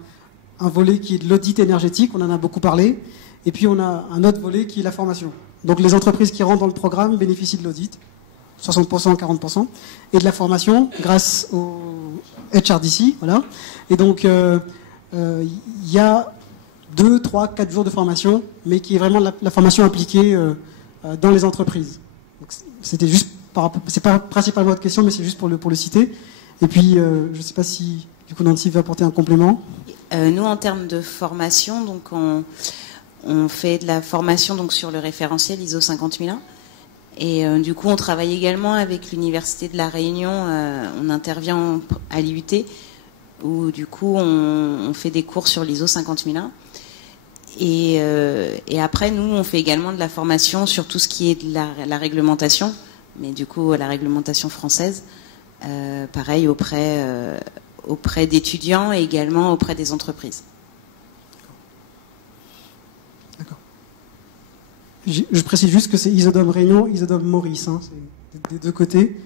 un volet qui est de l'audit énergétique, on en a beaucoup parlé, et puis on a un autre volet qui est la formation. Donc les entreprises qui rentrent dans le programme bénéficient de l'audit, 60%, 40%, et de la formation grâce au HRDC, voilà. Et donc il y a 2, 3, 4 jours de formation, mais qui est vraiment la formation appliquée dans les entreprises. C'était juste c'est pas principalement votre question, mais c'est juste pour le citer. Et puis, je ne sais pas si du coup Nancy veut apporter un complément. Nous, en termes de formation, donc on fait de la formation donc sur le référentiel ISO 50001. Et du coup, on travaille également avec l'Université de la Réunion. On intervient à l'IUT, où du coup, on fait des cours sur l'ISO 50001. Et après, nous, on fait également de la formation sur tout ce qui est de la réglementation, mais du coup, la réglementation française. Pareil auprès d'étudiants et également auprès des entreprises. D'accord. Je précise juste que c'est Isodome Réunion, Isodome Maurice, hein, c'est des 2 côtés.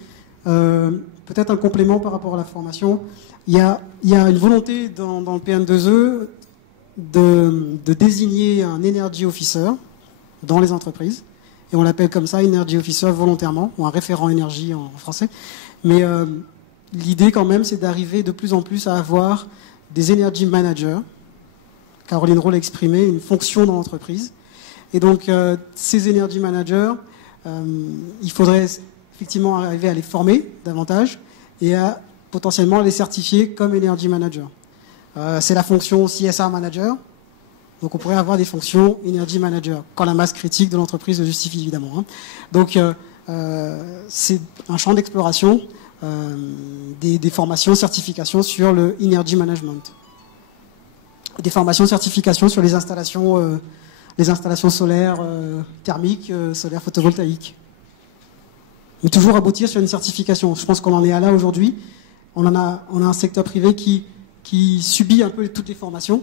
Peut-être un complément par rapport à la formation. Il y a une volonté dans le PM2E de désigner un Energy Officer dans les entreprises. Et on l'appelle comme ça, Energy Officer volontairement, ou un référent énergie en français. Mais l'idée quand même, c'est d'arriver de plus en plus à avoir des Energy Managers. Caroline Roll a exprimé une fonction dans l'entreprise. Et donc, ces Energy Managers, il faudrait effectivement arriver à les former davantage et à potentiellement les certifier comme Energy Manager. C'est la fonction CSR Manager. Donc on pourrait avoir des fonctions Energy Manager, quand la masse critique de l'entreprise le justifie évidemment. Hein. Donc c'est un champ d'exploration des formations, certifications sur le Energy Management. Des formations, certifications sur les installations solaires thermiques, solaires photovoltaïques. Mais toujours aboutir sur une certification. Je pense qu'on en est à là aujourd'hui. on a un secteur privé qui subit un peu toutes les formations,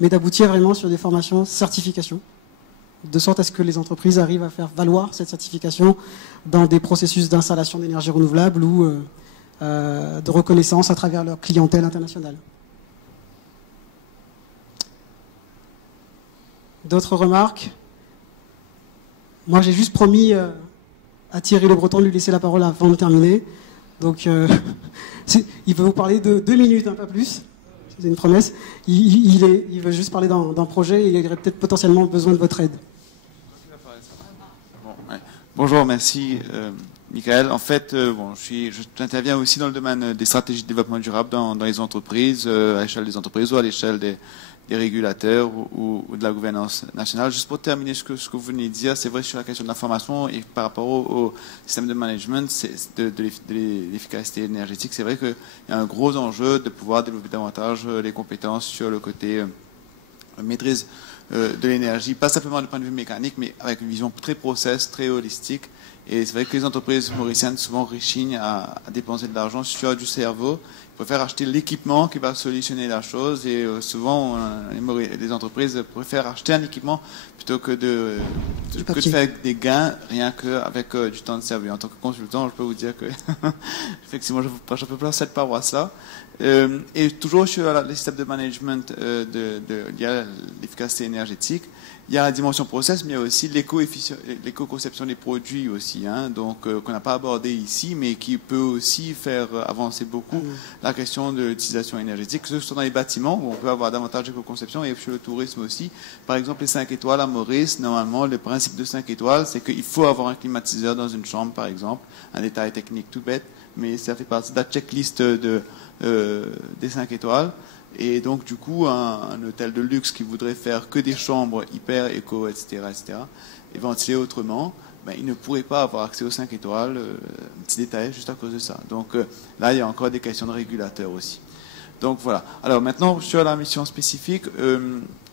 mais d'aboutir vraiment sur des formations certification, de sorte à ce que les entreprises arrivent à faire valoir cette certification dans des processus d'installation d'énergie renouvelable ou de reconnaissance à travers leur clientèle internationale. D'autres remarques? Moi, j'ai juste promis à Thierry Le Breton de lui laisser la parole avant de terminer. Donc, il veut vous parler de 2 minutes, hein, pas plus. C'est une promesse. Il veut juste parler d'un projet et il aurait peut-être potentiellement besoin de votre aide. Bonjour, merci Michael. En fait, j'interviens aussi dans le domaine des stratégies de développement durable dans les entreprises, à l'échelle des entreprises ou à l'échelle des régulateurs ou de la gouvernance nationale. Juste pour terminer ce que vous venez de dire, c'est vrai sur la question de l'information et par rapport au système de management de l'efficacité énergétique, c'est vrai qu'il y a un gros enjeu de pouvoir développer davantage les compétences sur le côté maîtrise de l'énergie, pas simplement du point de vue mécanique, mais avec une vision très process, très holistique. Et c'est vrai que les entreprises mauriciennes souvent rechignent à dépenser de l'argent sur du cerveau. Ils préfèrent acheter l'équipement qui va solutionner la chose et souvent les entreprises préfèrent acheter un équipement plutôt que de faire des gains rien qu'avec du temps de service. En tant que consultant, je peux vous dire que effectivement, je prêche un peu plus cette paroisse-là. Et toujours sur le système de management il y a l'efficacité énergétique, il y a la dimension process, mais il y a aussi l'éco-conception des produits aussi, hein, donc qu'on n'a pas abordé ici, mais qui peut aussi faire avancer beaucoup la question de l'utilisation énergétique, que ce soit dans les bâtiments, où on peut avoir davantage d'éco-conception, et sur le tourisme aussi. Par exemple, les 5 étoiles à Maurice, normalement, le principe de 5 étoiles, c'est qu'il faut avoir un climatiseur dans une chambre, par exemple, un détail technique tout bête, mais ça fait partie de la checklist des 5 étoiles. Et donc, du coup, un hôtel de luxe qui voudrait faire que des chambres hyper éco, etc., et ventilé autrement, il ne pourrait pas avoir accès aux 5 étoiles, un petit détail juste à cause de ça. Donc là, il y a encore des questions de régulateurs aussi. Donc voilà. Alors maintenant, sur la mission spécifique,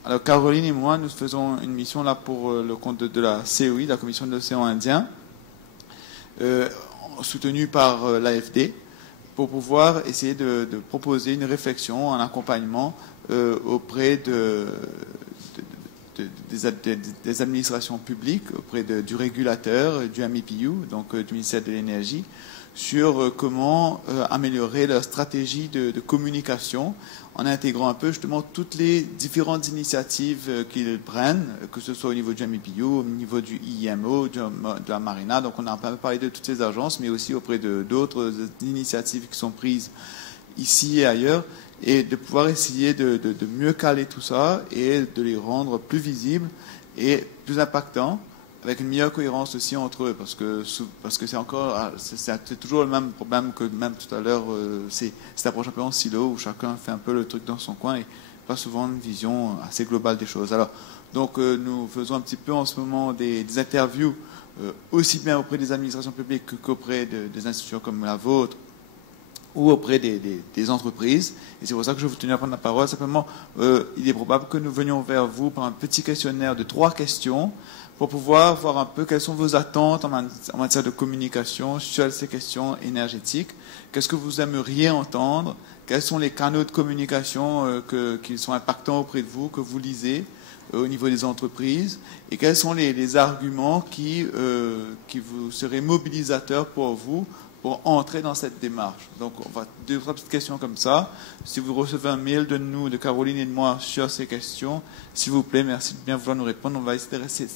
alors Caroline et moi, nous faisons une mission là pour le compte de la COI, la Commission de l'Océan Indien, soutenue par l'AFD, pour pouvoir essayer de proposer une réflexion, un accompagnement auprès des administrations publiques, auprès du régulateur, du MIPU, donc du ministère de l'Énergie, sur comment améliorer leur stratégie de communication en intégrant un peu justement toutes les différentes initiatives qu'ils prennent, que ce soit au niveau du MIPU, au niveau du IMO, de la Marina. Donc on a un peu parlé de toutes ces agences, mais aussi auprès d'autres initiatives qui sont prises ici et ailleurs, et de pouvoir essayer de mieux caler tout ça et de les rendre plus visibles et plus impactants, avec une meilleure cohérence aussi entre eux, parce que c'est toujours le même problème que même tout à l'heure, c'est cette approche un peu en silo, où chacun fait un peu le truc dans son coin et pas souvent une vision assez globale des choses. Alors, donc nous faisons un petit peu en ce moment des interviews, aussi bien auprès des administrations publiques qu'auprès des institutions comme la vôtre, ou auprès des entreprises. Et c'est pour ça que je vous tenais à prendre la parole. Simplement, il est probable que nous venions vers vous par un petit questionnaire de 3 questions pour pouvoir voir un peu quelles sont vos attentes en matière de communication sur ces questions énergétiques. Qu'est-ce que vous aimeriez entendre? Quels sont les canaux de communication qui sont impactants auprès de vous, que vous lisez au niveau des entreprises? Et quels sont les arguments qui vous seraient mobilisateurs pour vous pour entrer dans cette démarche? Donc, on va 2 ou 3 petites questions comme ça. Si vous recevez un mail de nous, de Caroline et de moi, sur ces questions, s'il vous plaît, merci de bien vouloir nous répondre. On va essayer de rester,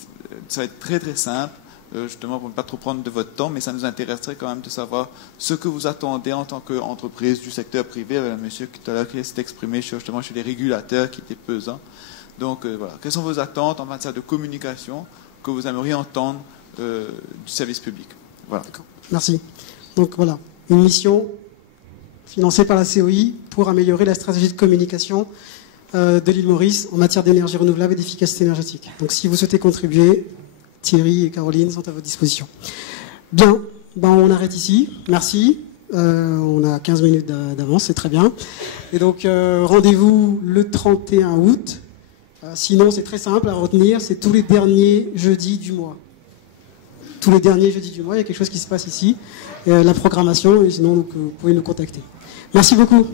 ça va être très très simple, justement pour ne pas trop prendre de votre temps, mais ça nous intéresserait quand même de savoir ce que vous attendez en tant qu'entreprise du secteur privé. Il y avait un monsieur tout à l'heure qui s'est exprimé justement chez les régulateurs qui étaient pesants. Donc voilà, quelles sont vos attentes en matière de communication que vous aimeriez entendre du service public? Voilà. Merci. Donc voilà, une mission financée par la COI pour améliorer la stratégie de communication de l'île Maurice en matière d'énergie renouvelable et d'efficacité énergétique. Donc si vous souhaitez contribuer, Thierry et Caroline sont à votre disposition. Bien, on arrête ici. Merci. On a 15 minutes d'avance, c'est très bien. Et donc rendez-vous le 31 août. Sinon, c'est très simple à retenir, c'est tous les derniers jeudis du mois. tous les derniers jeudis du mois, il y a quelque chose qui se passe ici, la programmation, et sinon vous pouvez nous contacter. Merci beaucoup.